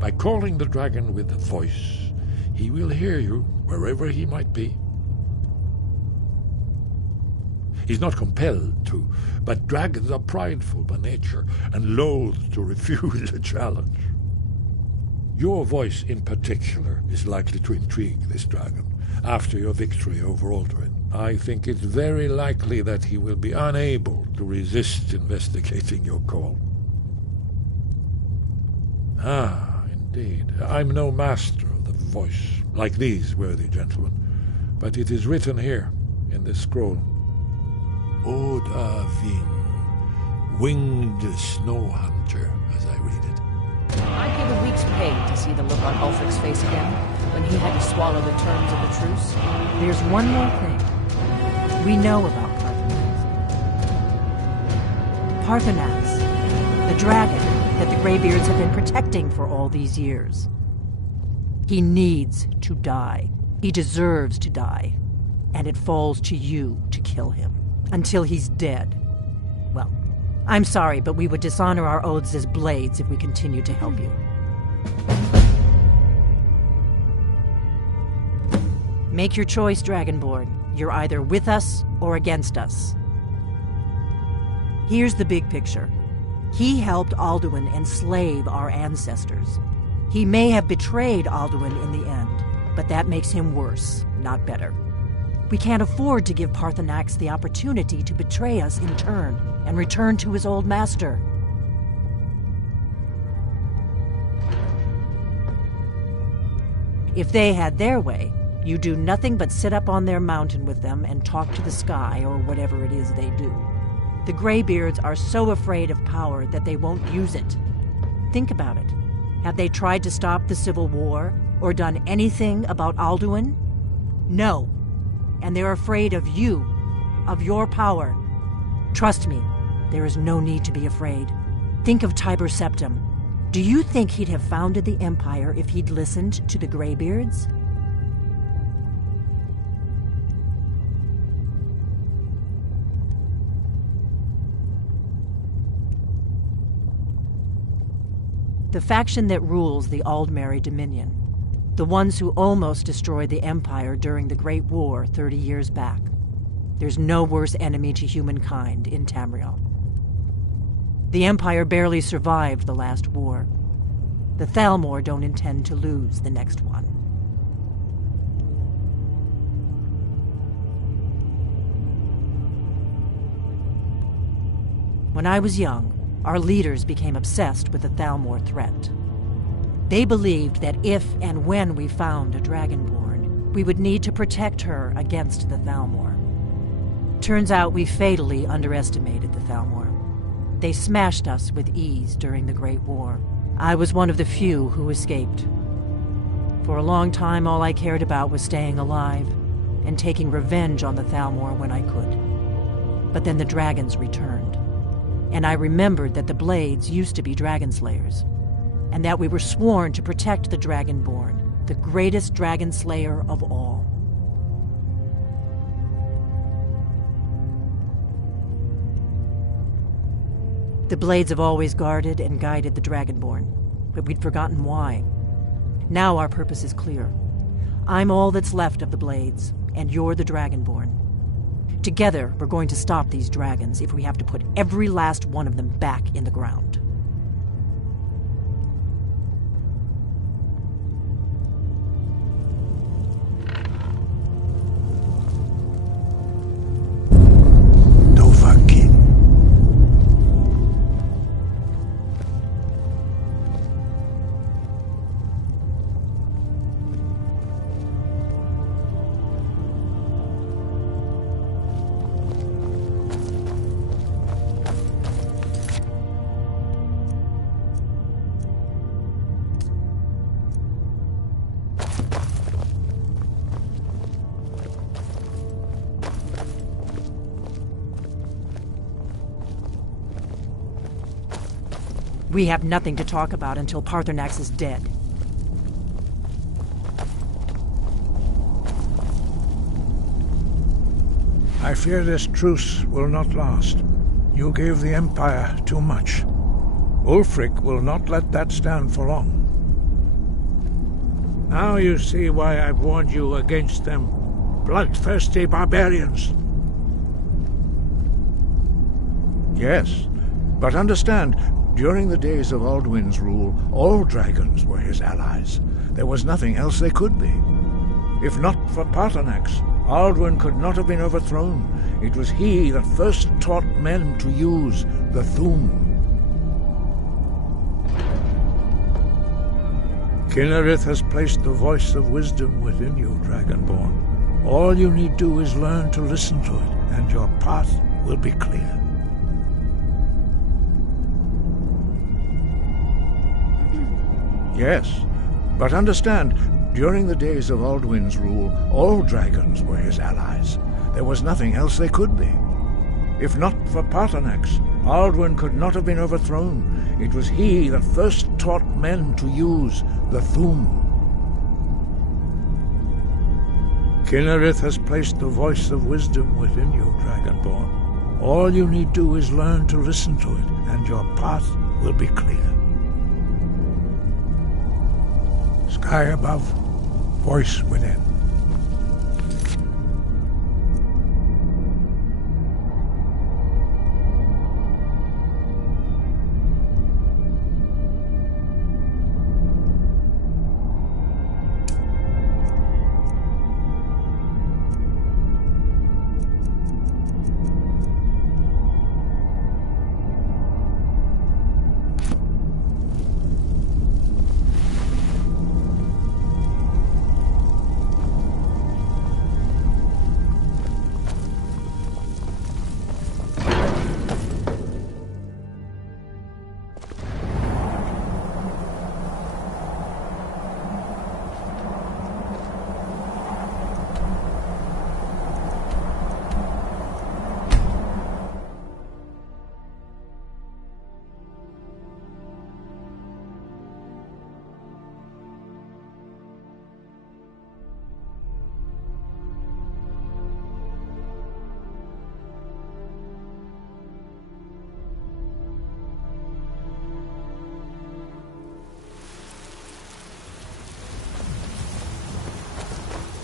By calling the dragon with a voice, he will hear you wherever he might be. He's not compelled to, but dragons are prideful by nature and loath to refuse a challenge. Your voice in particular is likely to intrigue this dragon after your victory over Alduin. I think it's very likely that he will be unable to resist investigating your call. Indeed. I'm no master of the voice, like these worthy gentlemen, but it is written here in this scroll. Oda Ving, winged snow hunter, as I read it. I'd give a week's pay to see the look on Ulfric's face again, when he had to swallow the terms of the truce. There's one more thing. We know about Parthenax. Parthenax, the dragon that the Greybeards have been protecting for all these years. He needs to die. He deserves to die. And it falls to you to kill him. Until he's dead. Well, I'm sorry, but we would dishonor our oaths as Blades if we continued to help you. Make your choice, Dragonborn. You're either with us or against us. Here's the big picture. He helped Alduin enslave our ancestors. He may have betrayed Alduin in the end, but that makes him worse, not better. We can't afford to give Parthenax the opportunity to betray us in turn and return to his old master. If they had their way, you do nothing but sit up on their mountain with them and talk to the sky or whatever it is they do. The Greybeards are so afraid of power that they won't use it. Think about it. Have they tried to stop the Civil War or done anything about Alduin? No. And they're afraid of you, of your power. Trust me, there is no need to be afraid. Think of Tiber Septim. Do you think he'd have founded the Empire if he'd listened to the Greybeards? The faction that rules the Aldmeri Dominion. The ones who almost destroyed the Empire during the Great War 30 years back. There's no worse enemy to humankind in Tamriel. The Empire barely survived the last war. The Thalmor don't intend to lose the next one. When I was young, our leaders became obsessed with the Thalmor threat. They believed that if and when we found a Dragonborn, we would need to protect her against the Thalmor. Turns out we fatally underestimated the Thalmor. They smashed us with ease during the Great War. I was one of the few who escaped. For a long time, all I cared about was staying alive and taking revenge on the Thalmor when I could. But then the dragons returned. And I remembered that the Blades used to be dragon slayers, and that we were sworn to protect the Dragonborn, the greatest dragon slayer of all. The Blades have always guarded and guided the Dragonborn, but we'd forgotten why. Now our purpose is clear. I'm all that's left of the Blades, and you're the Dragonborn. Together, we're going to stop these dragons if we have to put every last one of them back in the ground. No We have nothing to talk about until Paarthurnax is dead. I fear this truce will not last. You gave the Empire too much. Ulfric will not let that stand for long. Now you see why I've warned you against them bloodthirsty barbarians. Yes, but understand, during the days of Alduin's rule, all dragons were his allies. There was nothing else they could be. If not for Paarthurnax, Alduin could not have been overthrown. It was he that first taught men to use the Thu'um. Kynareth has placed the voice of wisdom within you, Dragonborn. All you need do is learn to listen to it, and your path will be clear. Yes, but understand, during the days of Alduin's rule, all dragons were his allies. There was nothing else they could be. If not for Paarthurnax, Alduin could not have been overthrown. It was he that first taught men to use the Thu'um. Kynareth has placed the voice of wisdom within you, Dragonborn. All you need do is learn to listen to it, and your path will be clear. Sky above, voice within.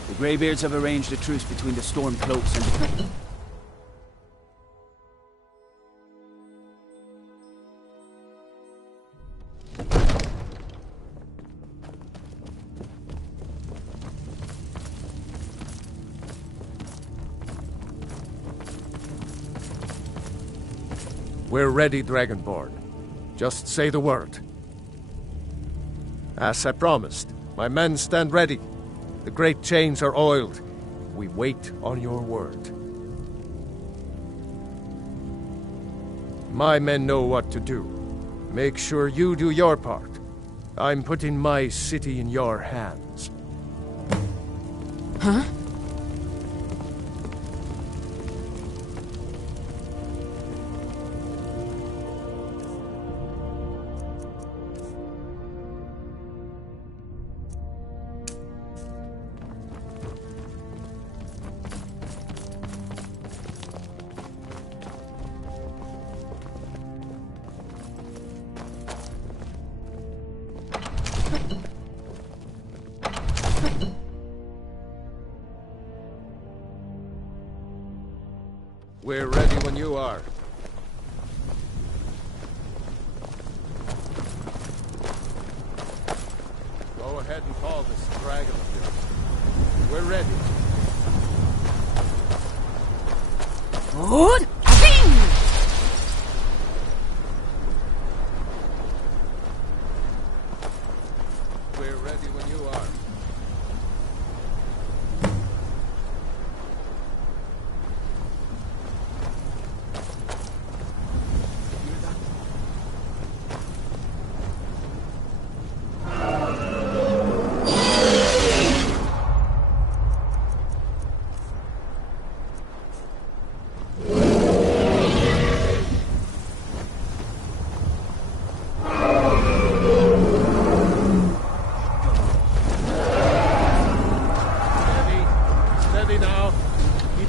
The Greybeards have arranged a truce between the Stormcloaks and the... We're ready, Dragonborn. Just say the word. As I promised, my men stand ready. The great chains are oiled. We wait on your word. My men know what to do. Make sure you do your part. I'm putting my city in your hands. Huh? We're ready when you are. Go ahead and call this dragon of yours. We're ready. Good. We're ready when you are.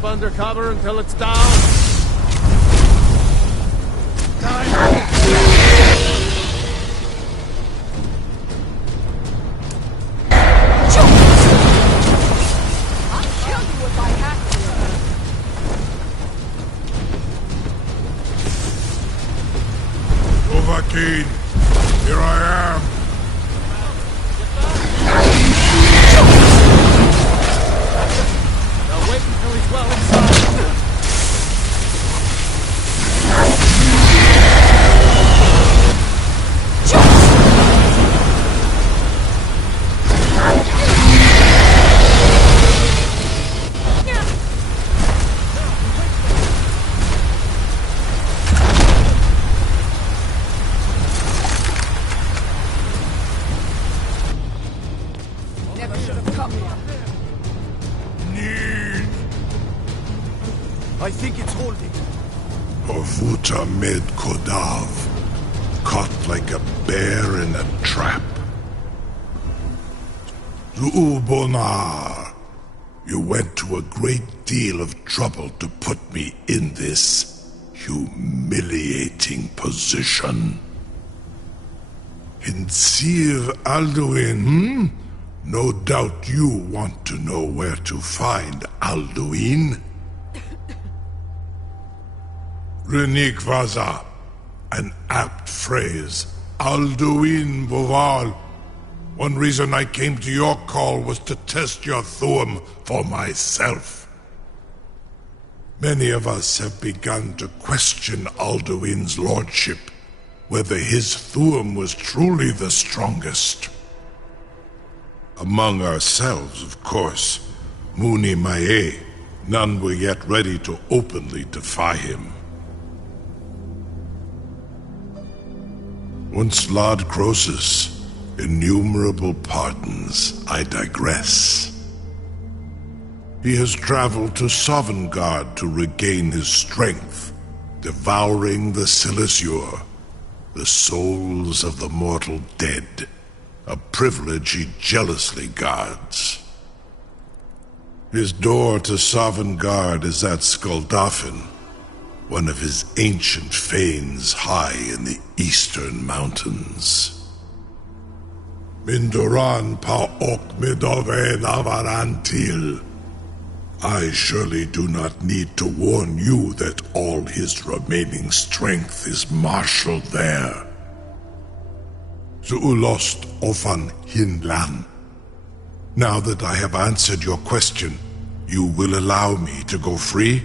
Keep under cover until it's down. Dovahkiin, here I am. Now wait until he's well inside. Never should have come here. I think it's holding. Ovuta med Kodav, caught like a bear in a trap. Zuubonar, you went to a great deal of trouble to put me in this humiliating position. Hinsir Alduin, No doubt you want to know where to find Alduin. Renik Vaza, an apt phrase. Alduin Boval. One reason I came to your call was to test your Thuum for myself. Many of us have begun to question Alduin's lordship, whether his Thuum was truly the strongest. Among ourselves, of course, Muni Mae, none were yet ready to openly defy him. Once Lord Croesus, innumerable pardons, I digress. He has traveled to Sovngarde to regain his strength, devouring the Silesur, the souls of the mortal dead, a privilege he jealously guards. His door to Sovngarde is at Skuldafn, one of his ancient fanes high in the eastern mountains. Mindoran pa ok midove navarantil. I surely do not need to warn you that all his remaining strength is marshaled there. Zuulost ofan Hinlan. Now that I have answered your question, you will allow me to go free?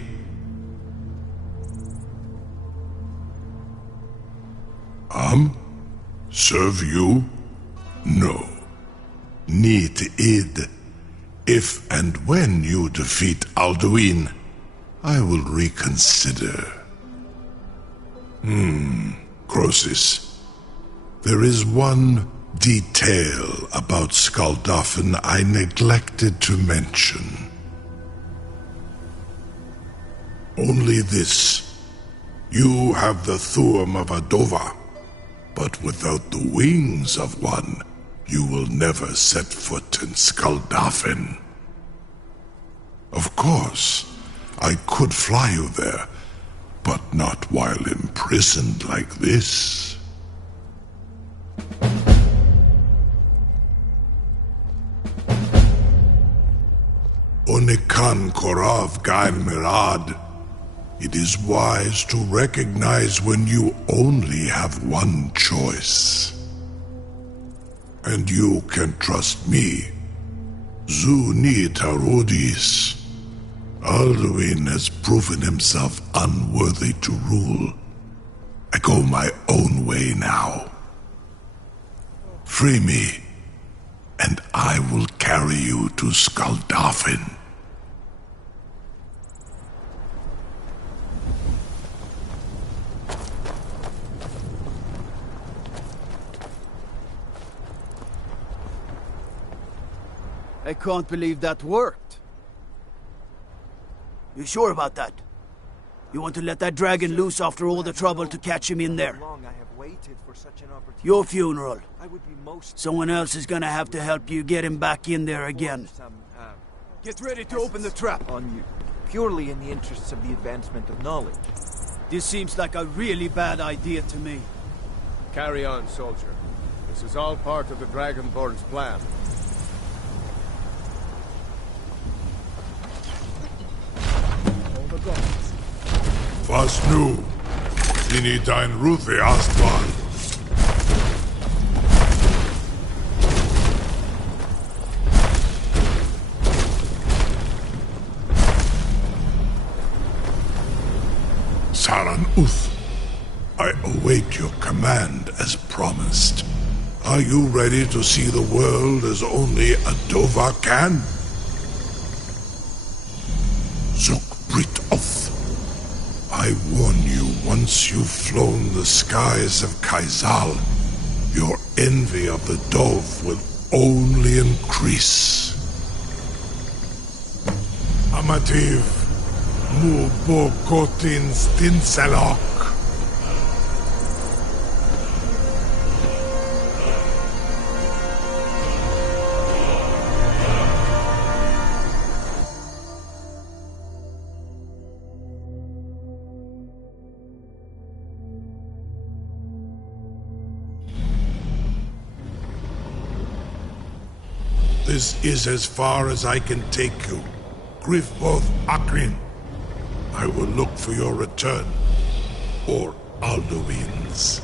Serve you? No. Need id. If and when you defeat Alduin, I will reconsider. Croesus. There is one detail about Skuldafn I neglected to mention. Only this. You have the Thuum of a Dova, but without the wings of one, you will never set foot in Skuldafn. Of course, I could fly you there, but not while imprisoned like this. Onikan Korav Gain Mirad. It is wise to recognize when you only have one choice. And you can trust me. Zuni Tarodis. Alduin has proven himself unworthy to rule. I go my own way now. Free me, and I will carry you to Skuldafn. I can't believe that worked. You sure about that? You want to let that dragon loose after all the trouble to catch him in there? Your funeral. Someone else is gonna have to help you get him back in there again. Get ready to open the trap. On you, purely in the interests of the advancement of knowledge. This seems like a really bad idea to me. Carry on, soldier. This is all part of the Dragonborn's plan. Was nu? Sini dein Rufe erstmal. Saran Uth, I await your command as promised. Are you ready to see the world as only a Dova can? Zuk Brit Oth, I warn you, once you've flown the skies of Kaizal, your envy of the Dove will only increase. Amativ, mu bo kotin stinselok. This is as far as I can take you. Grifboth Akrin. I will look for your return. Or Alduin's.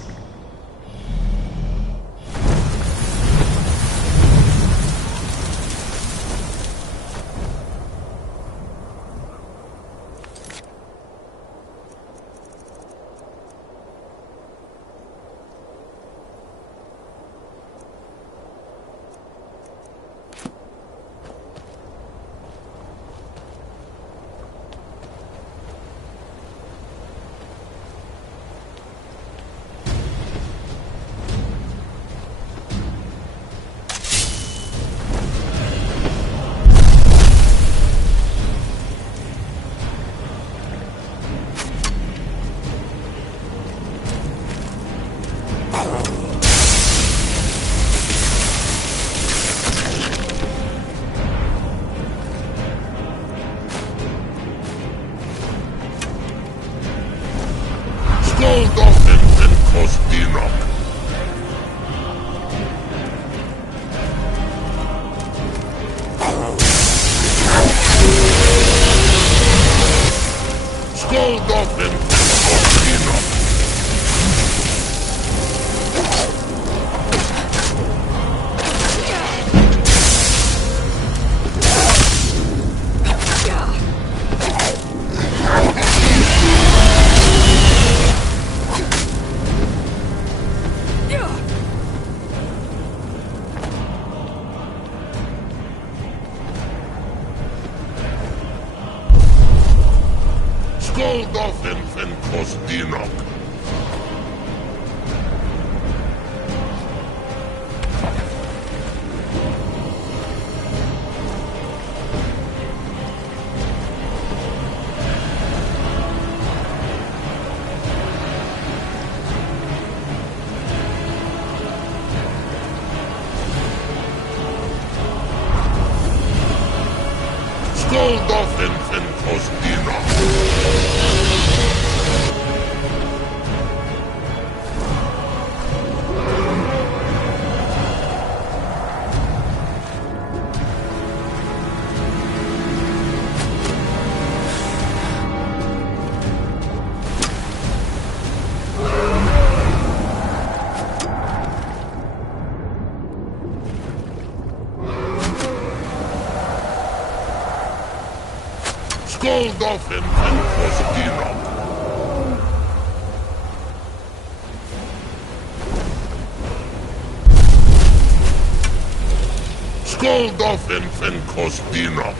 Skoldolfin and Kostinok. Skoldolfin and Kostinok.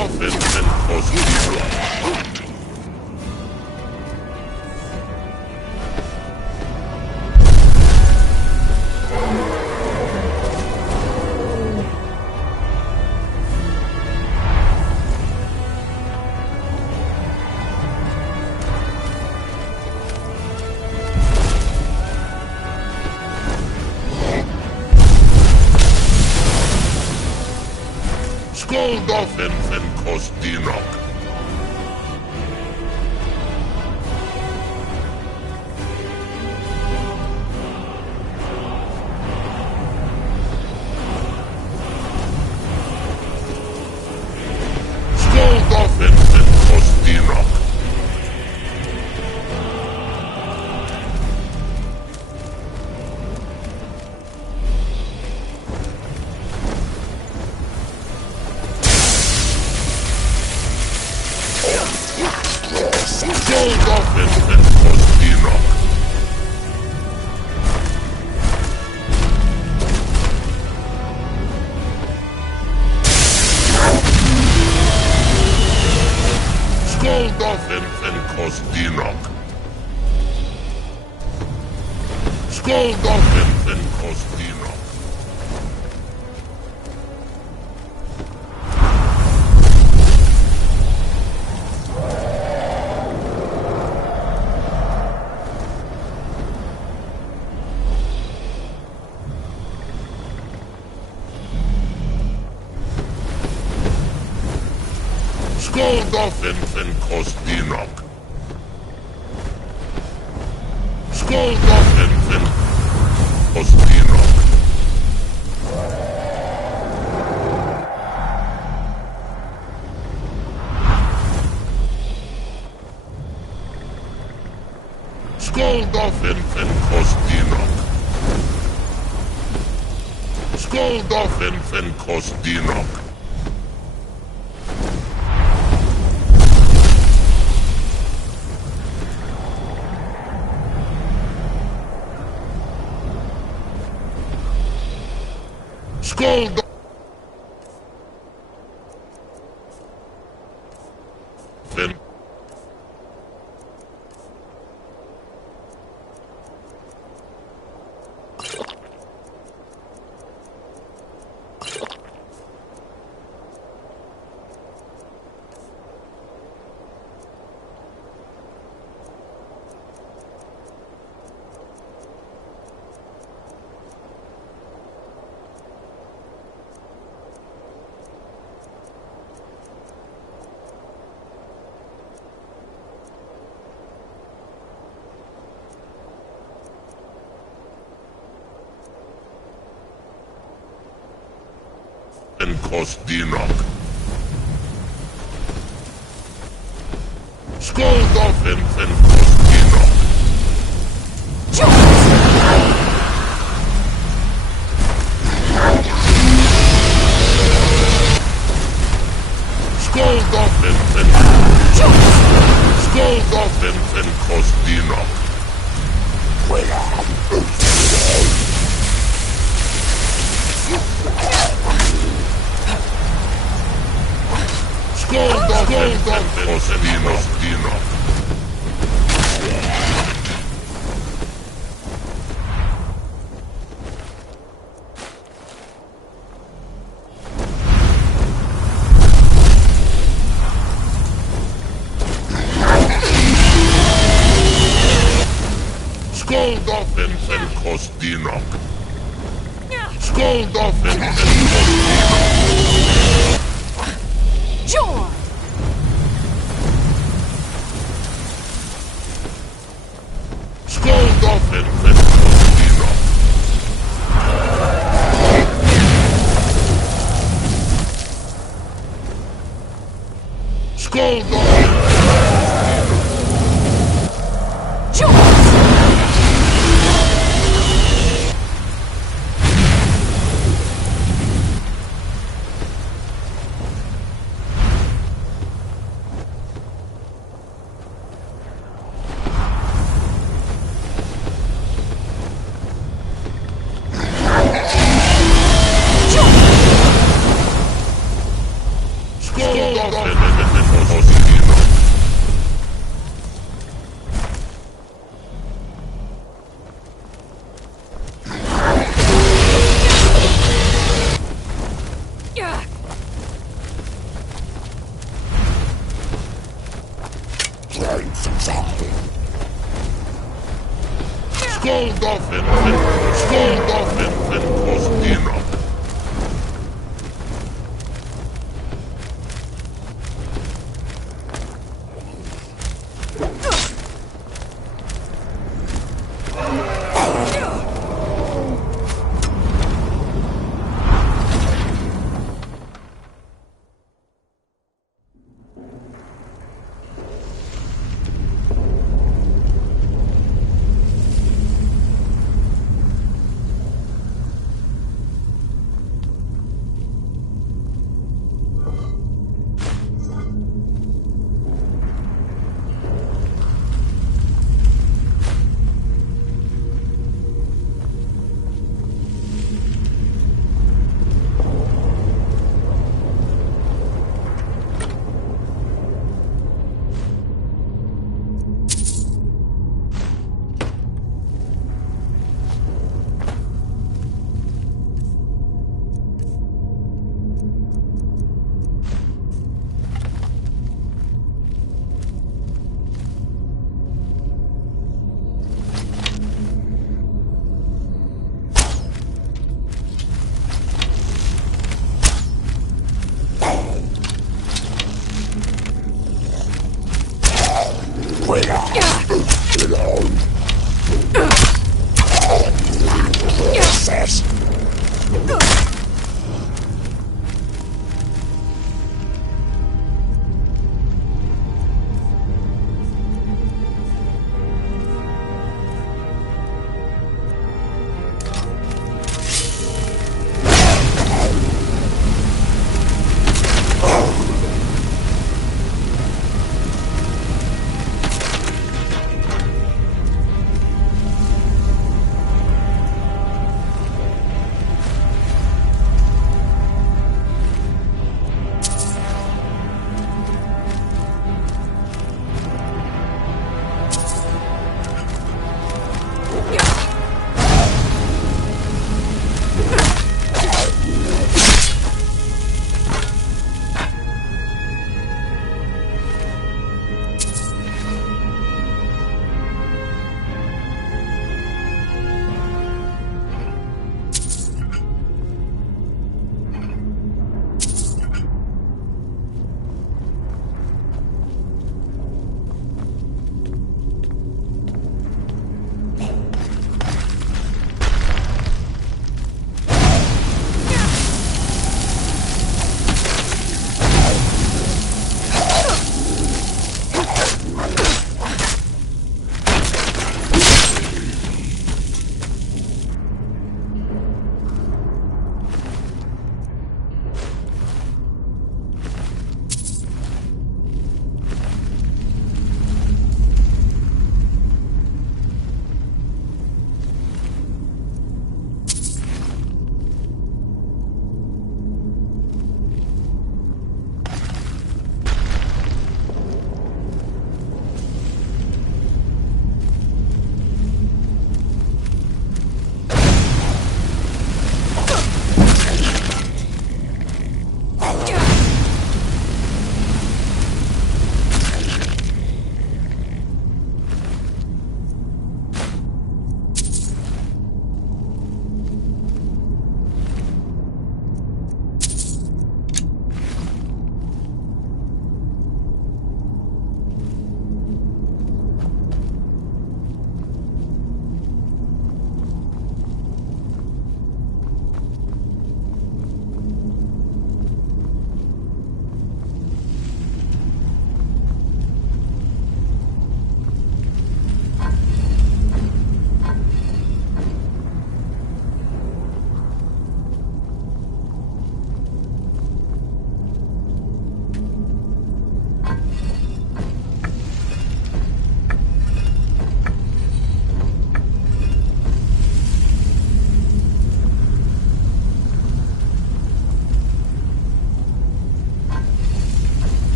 Skoldoffen and Kostila. Skoldoffen and Kostinok. Skoldoffen and Kostinok. Skoldoffen and Kostinok. Skoldoffen and Kostinok. Skoldoffen and Kostinok. Skoldoffen and Kostinok. Skoldoffen and Kostinok. Skoldoffen and Kostinok. Skoldoffen and Kostinok. Skoldoffen. And Kostinok. Skoldoffen and Kostinok. Skoldoffen and Skoldoffen and Kostinok. Skoldoffen and Kostinok. Skoldoffen and Kostinok. Skoldoffen and Kostinok. Joy! Skoldoffen and Kostinok. Skoldoffen and Kostinok.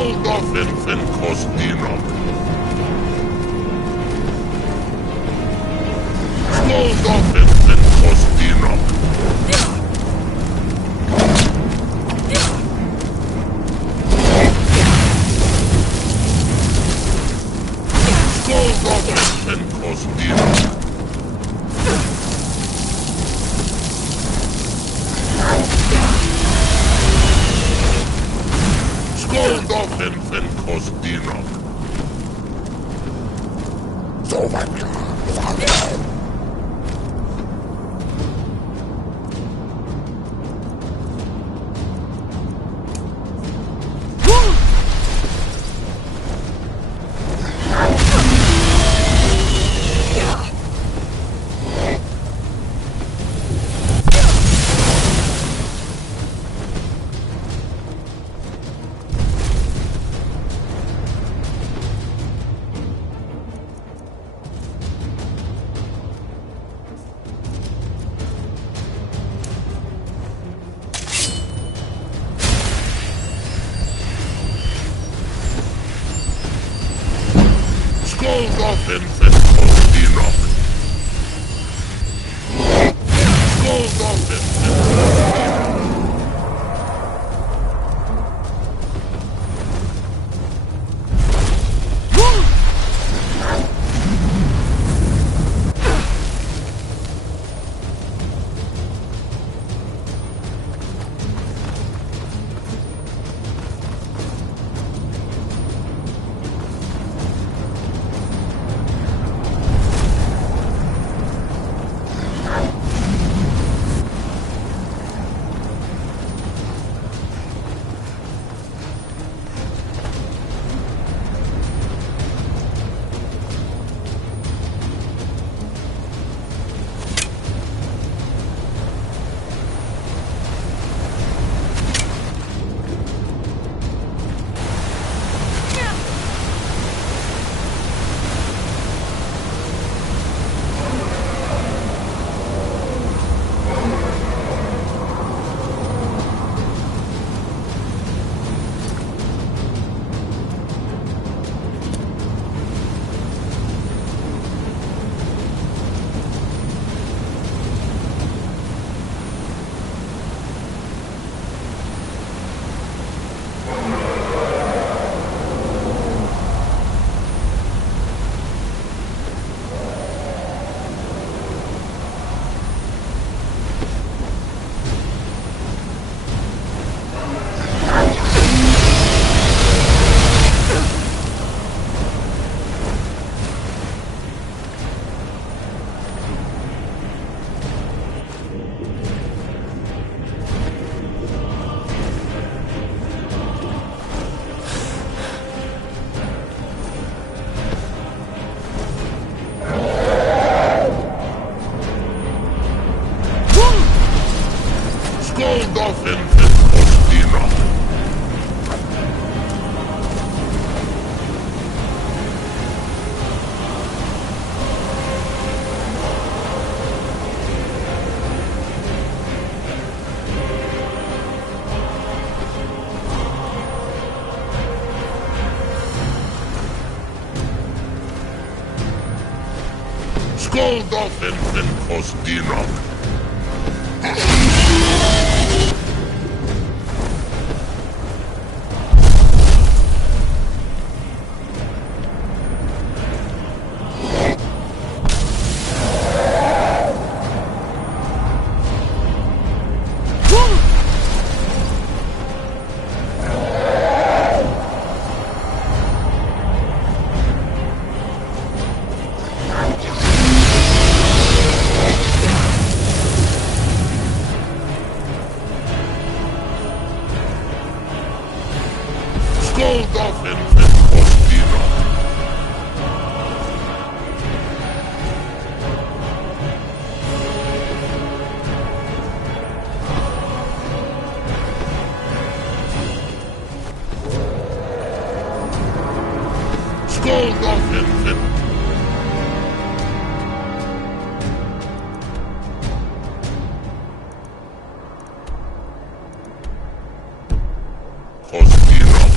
Skoldafen fen kostinok. Skoldafen fen kostinok. Skoldafen fen kostinok. Skoldafen fen kostinok. Skoldafen fen kostinok. Skoldafen fen kostinok. Skoldafen fen kostinok. Skoldafen fen kostinok. Skoldafen fen kostinok. Skoldafen fen kostinok.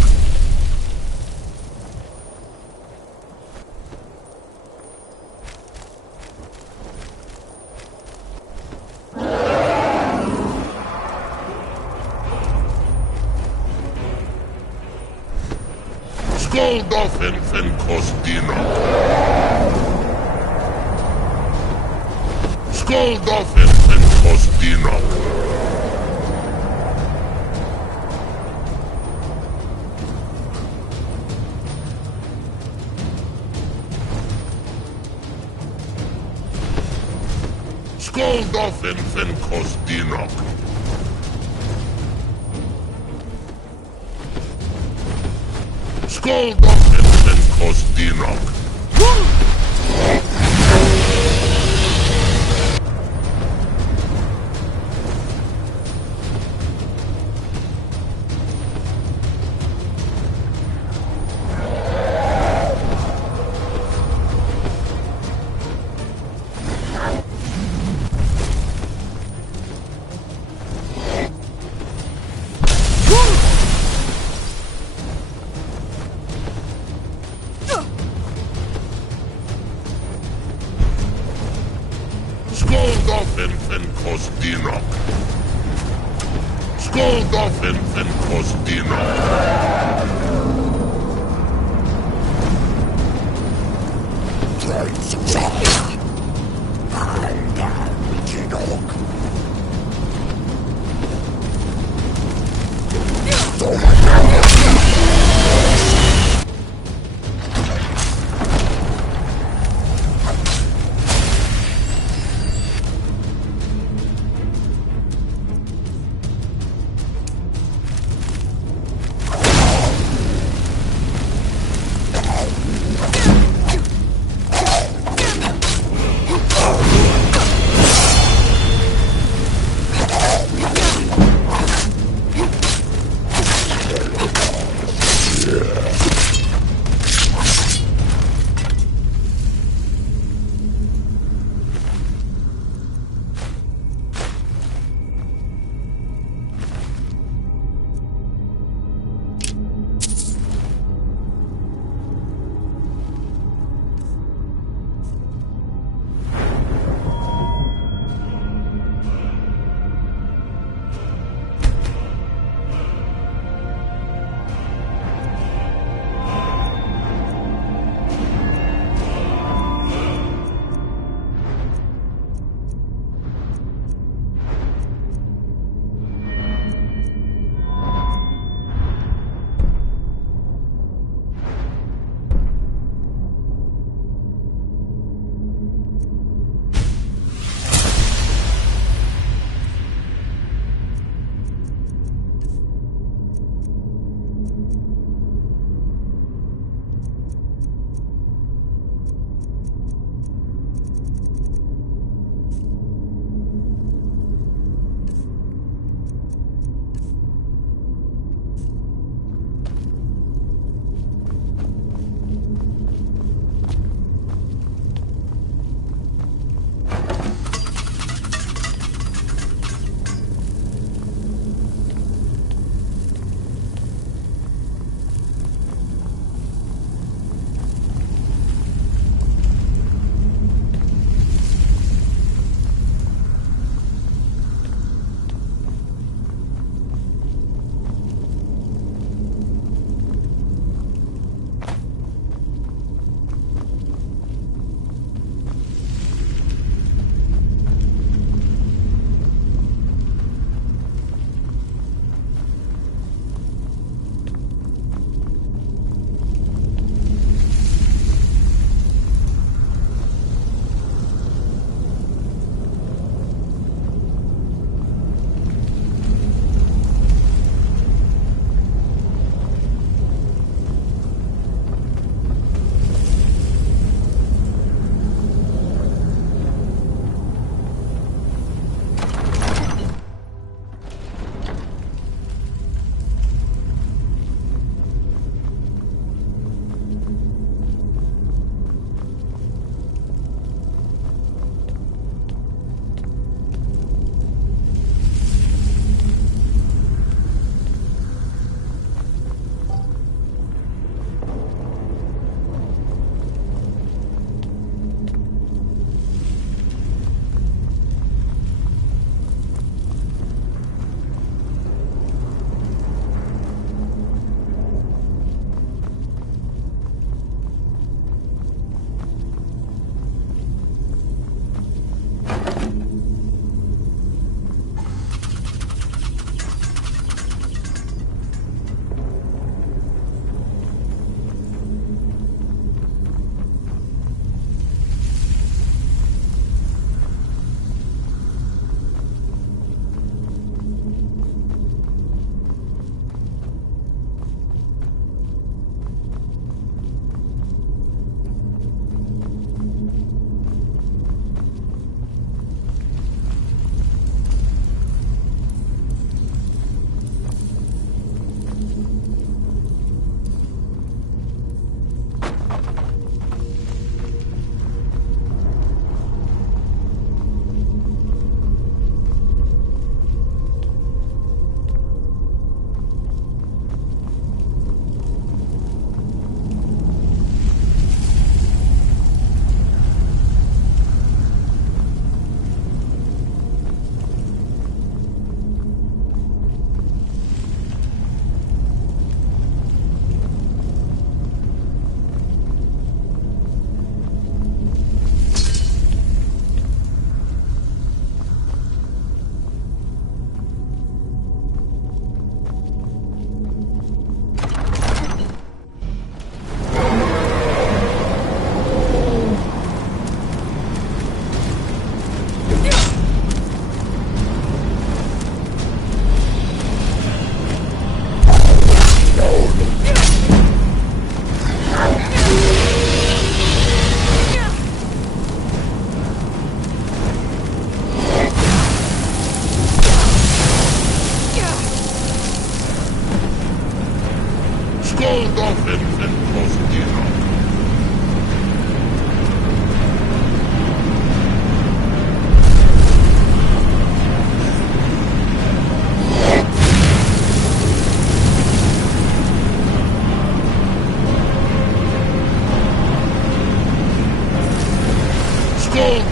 Skoldafen fen kostina. Skoldafen fen kostina. Skoldafen fen kostina. Skoldafen fen kostina. Skoldafen fen kostina. Skoldafen fen kostina.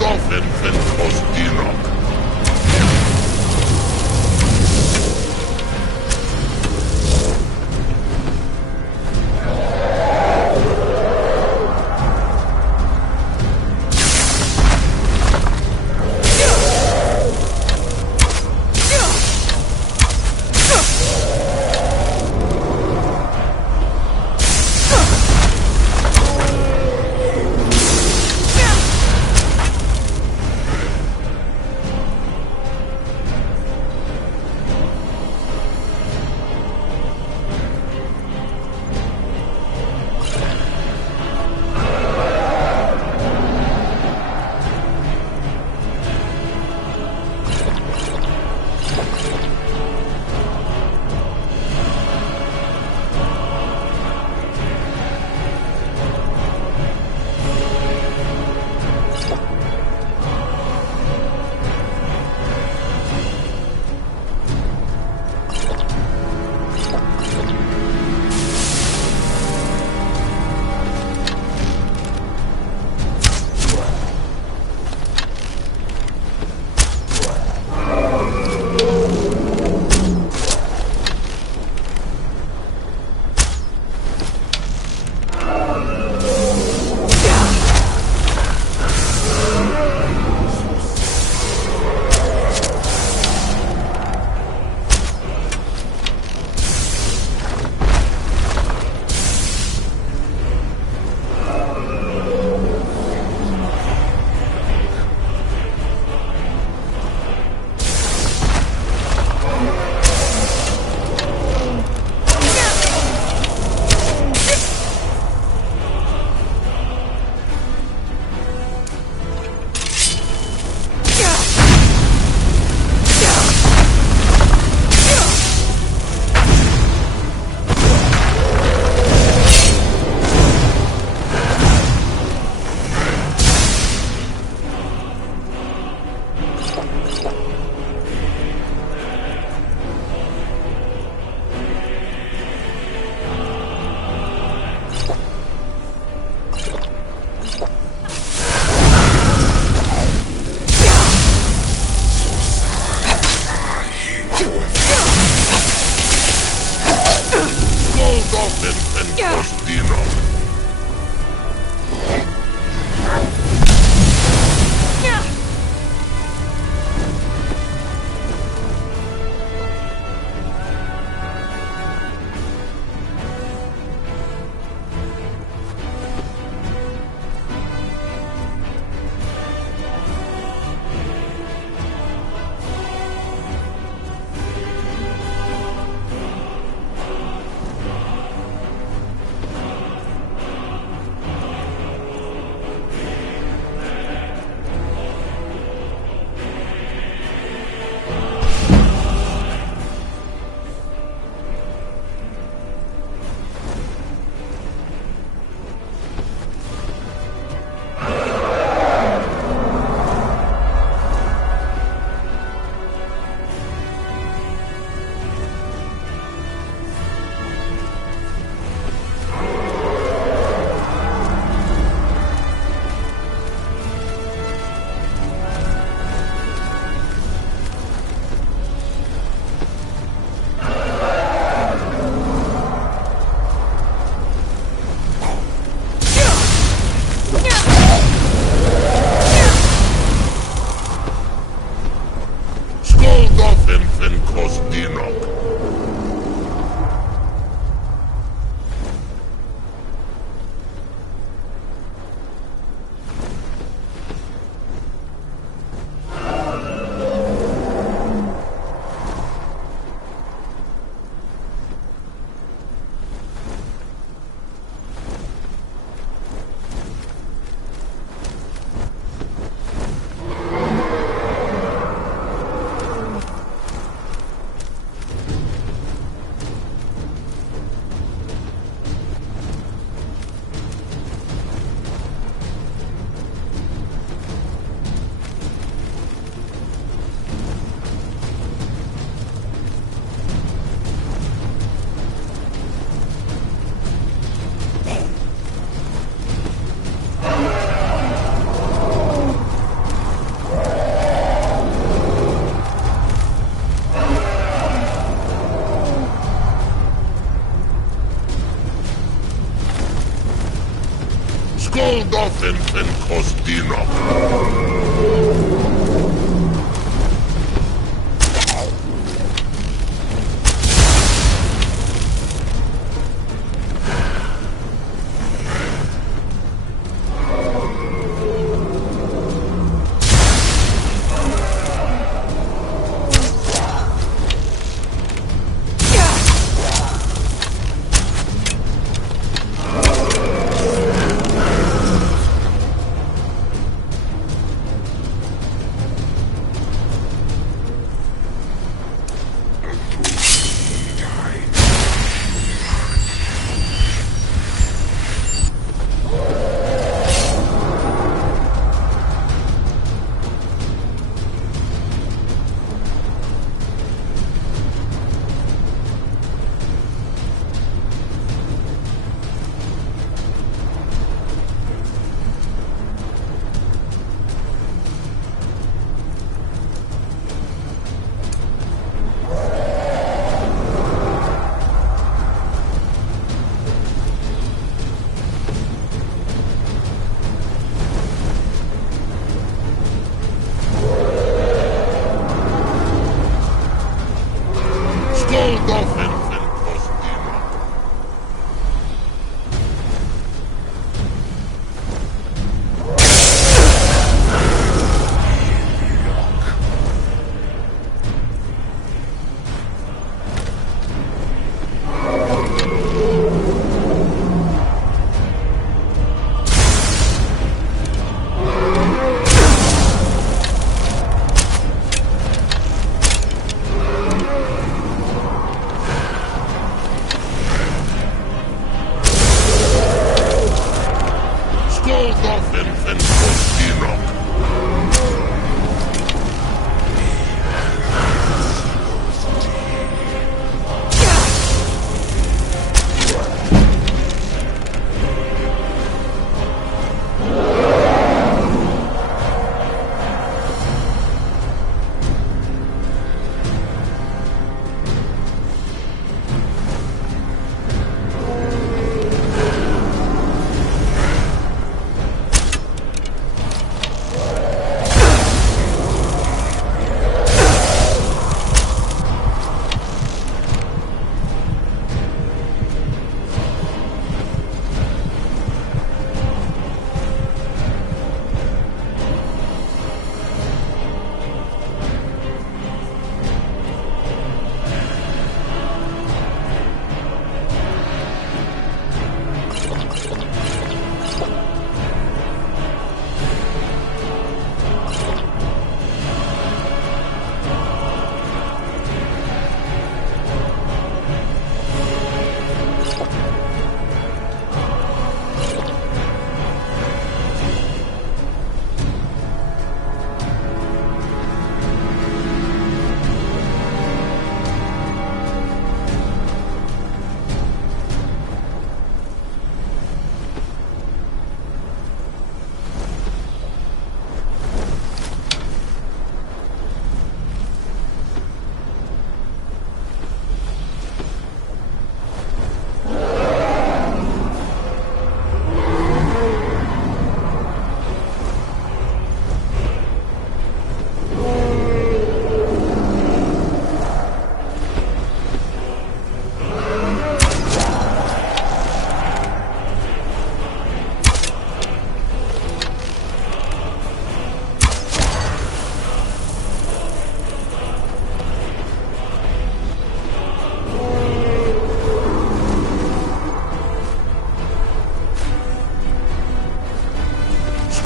Skoldofen fen Kostinok. Skoldoffen fen Kostinok.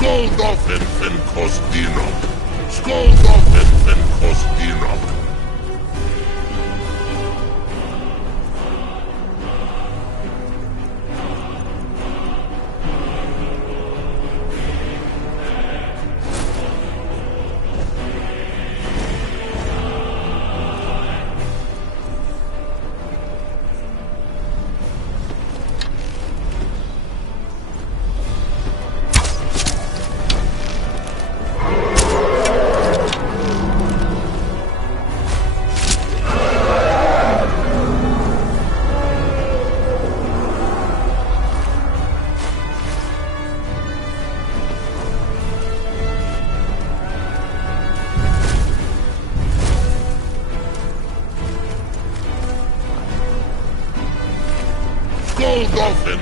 Skoldoffen fen Kostinok. Skoldoffen fen Kostinok. Waffen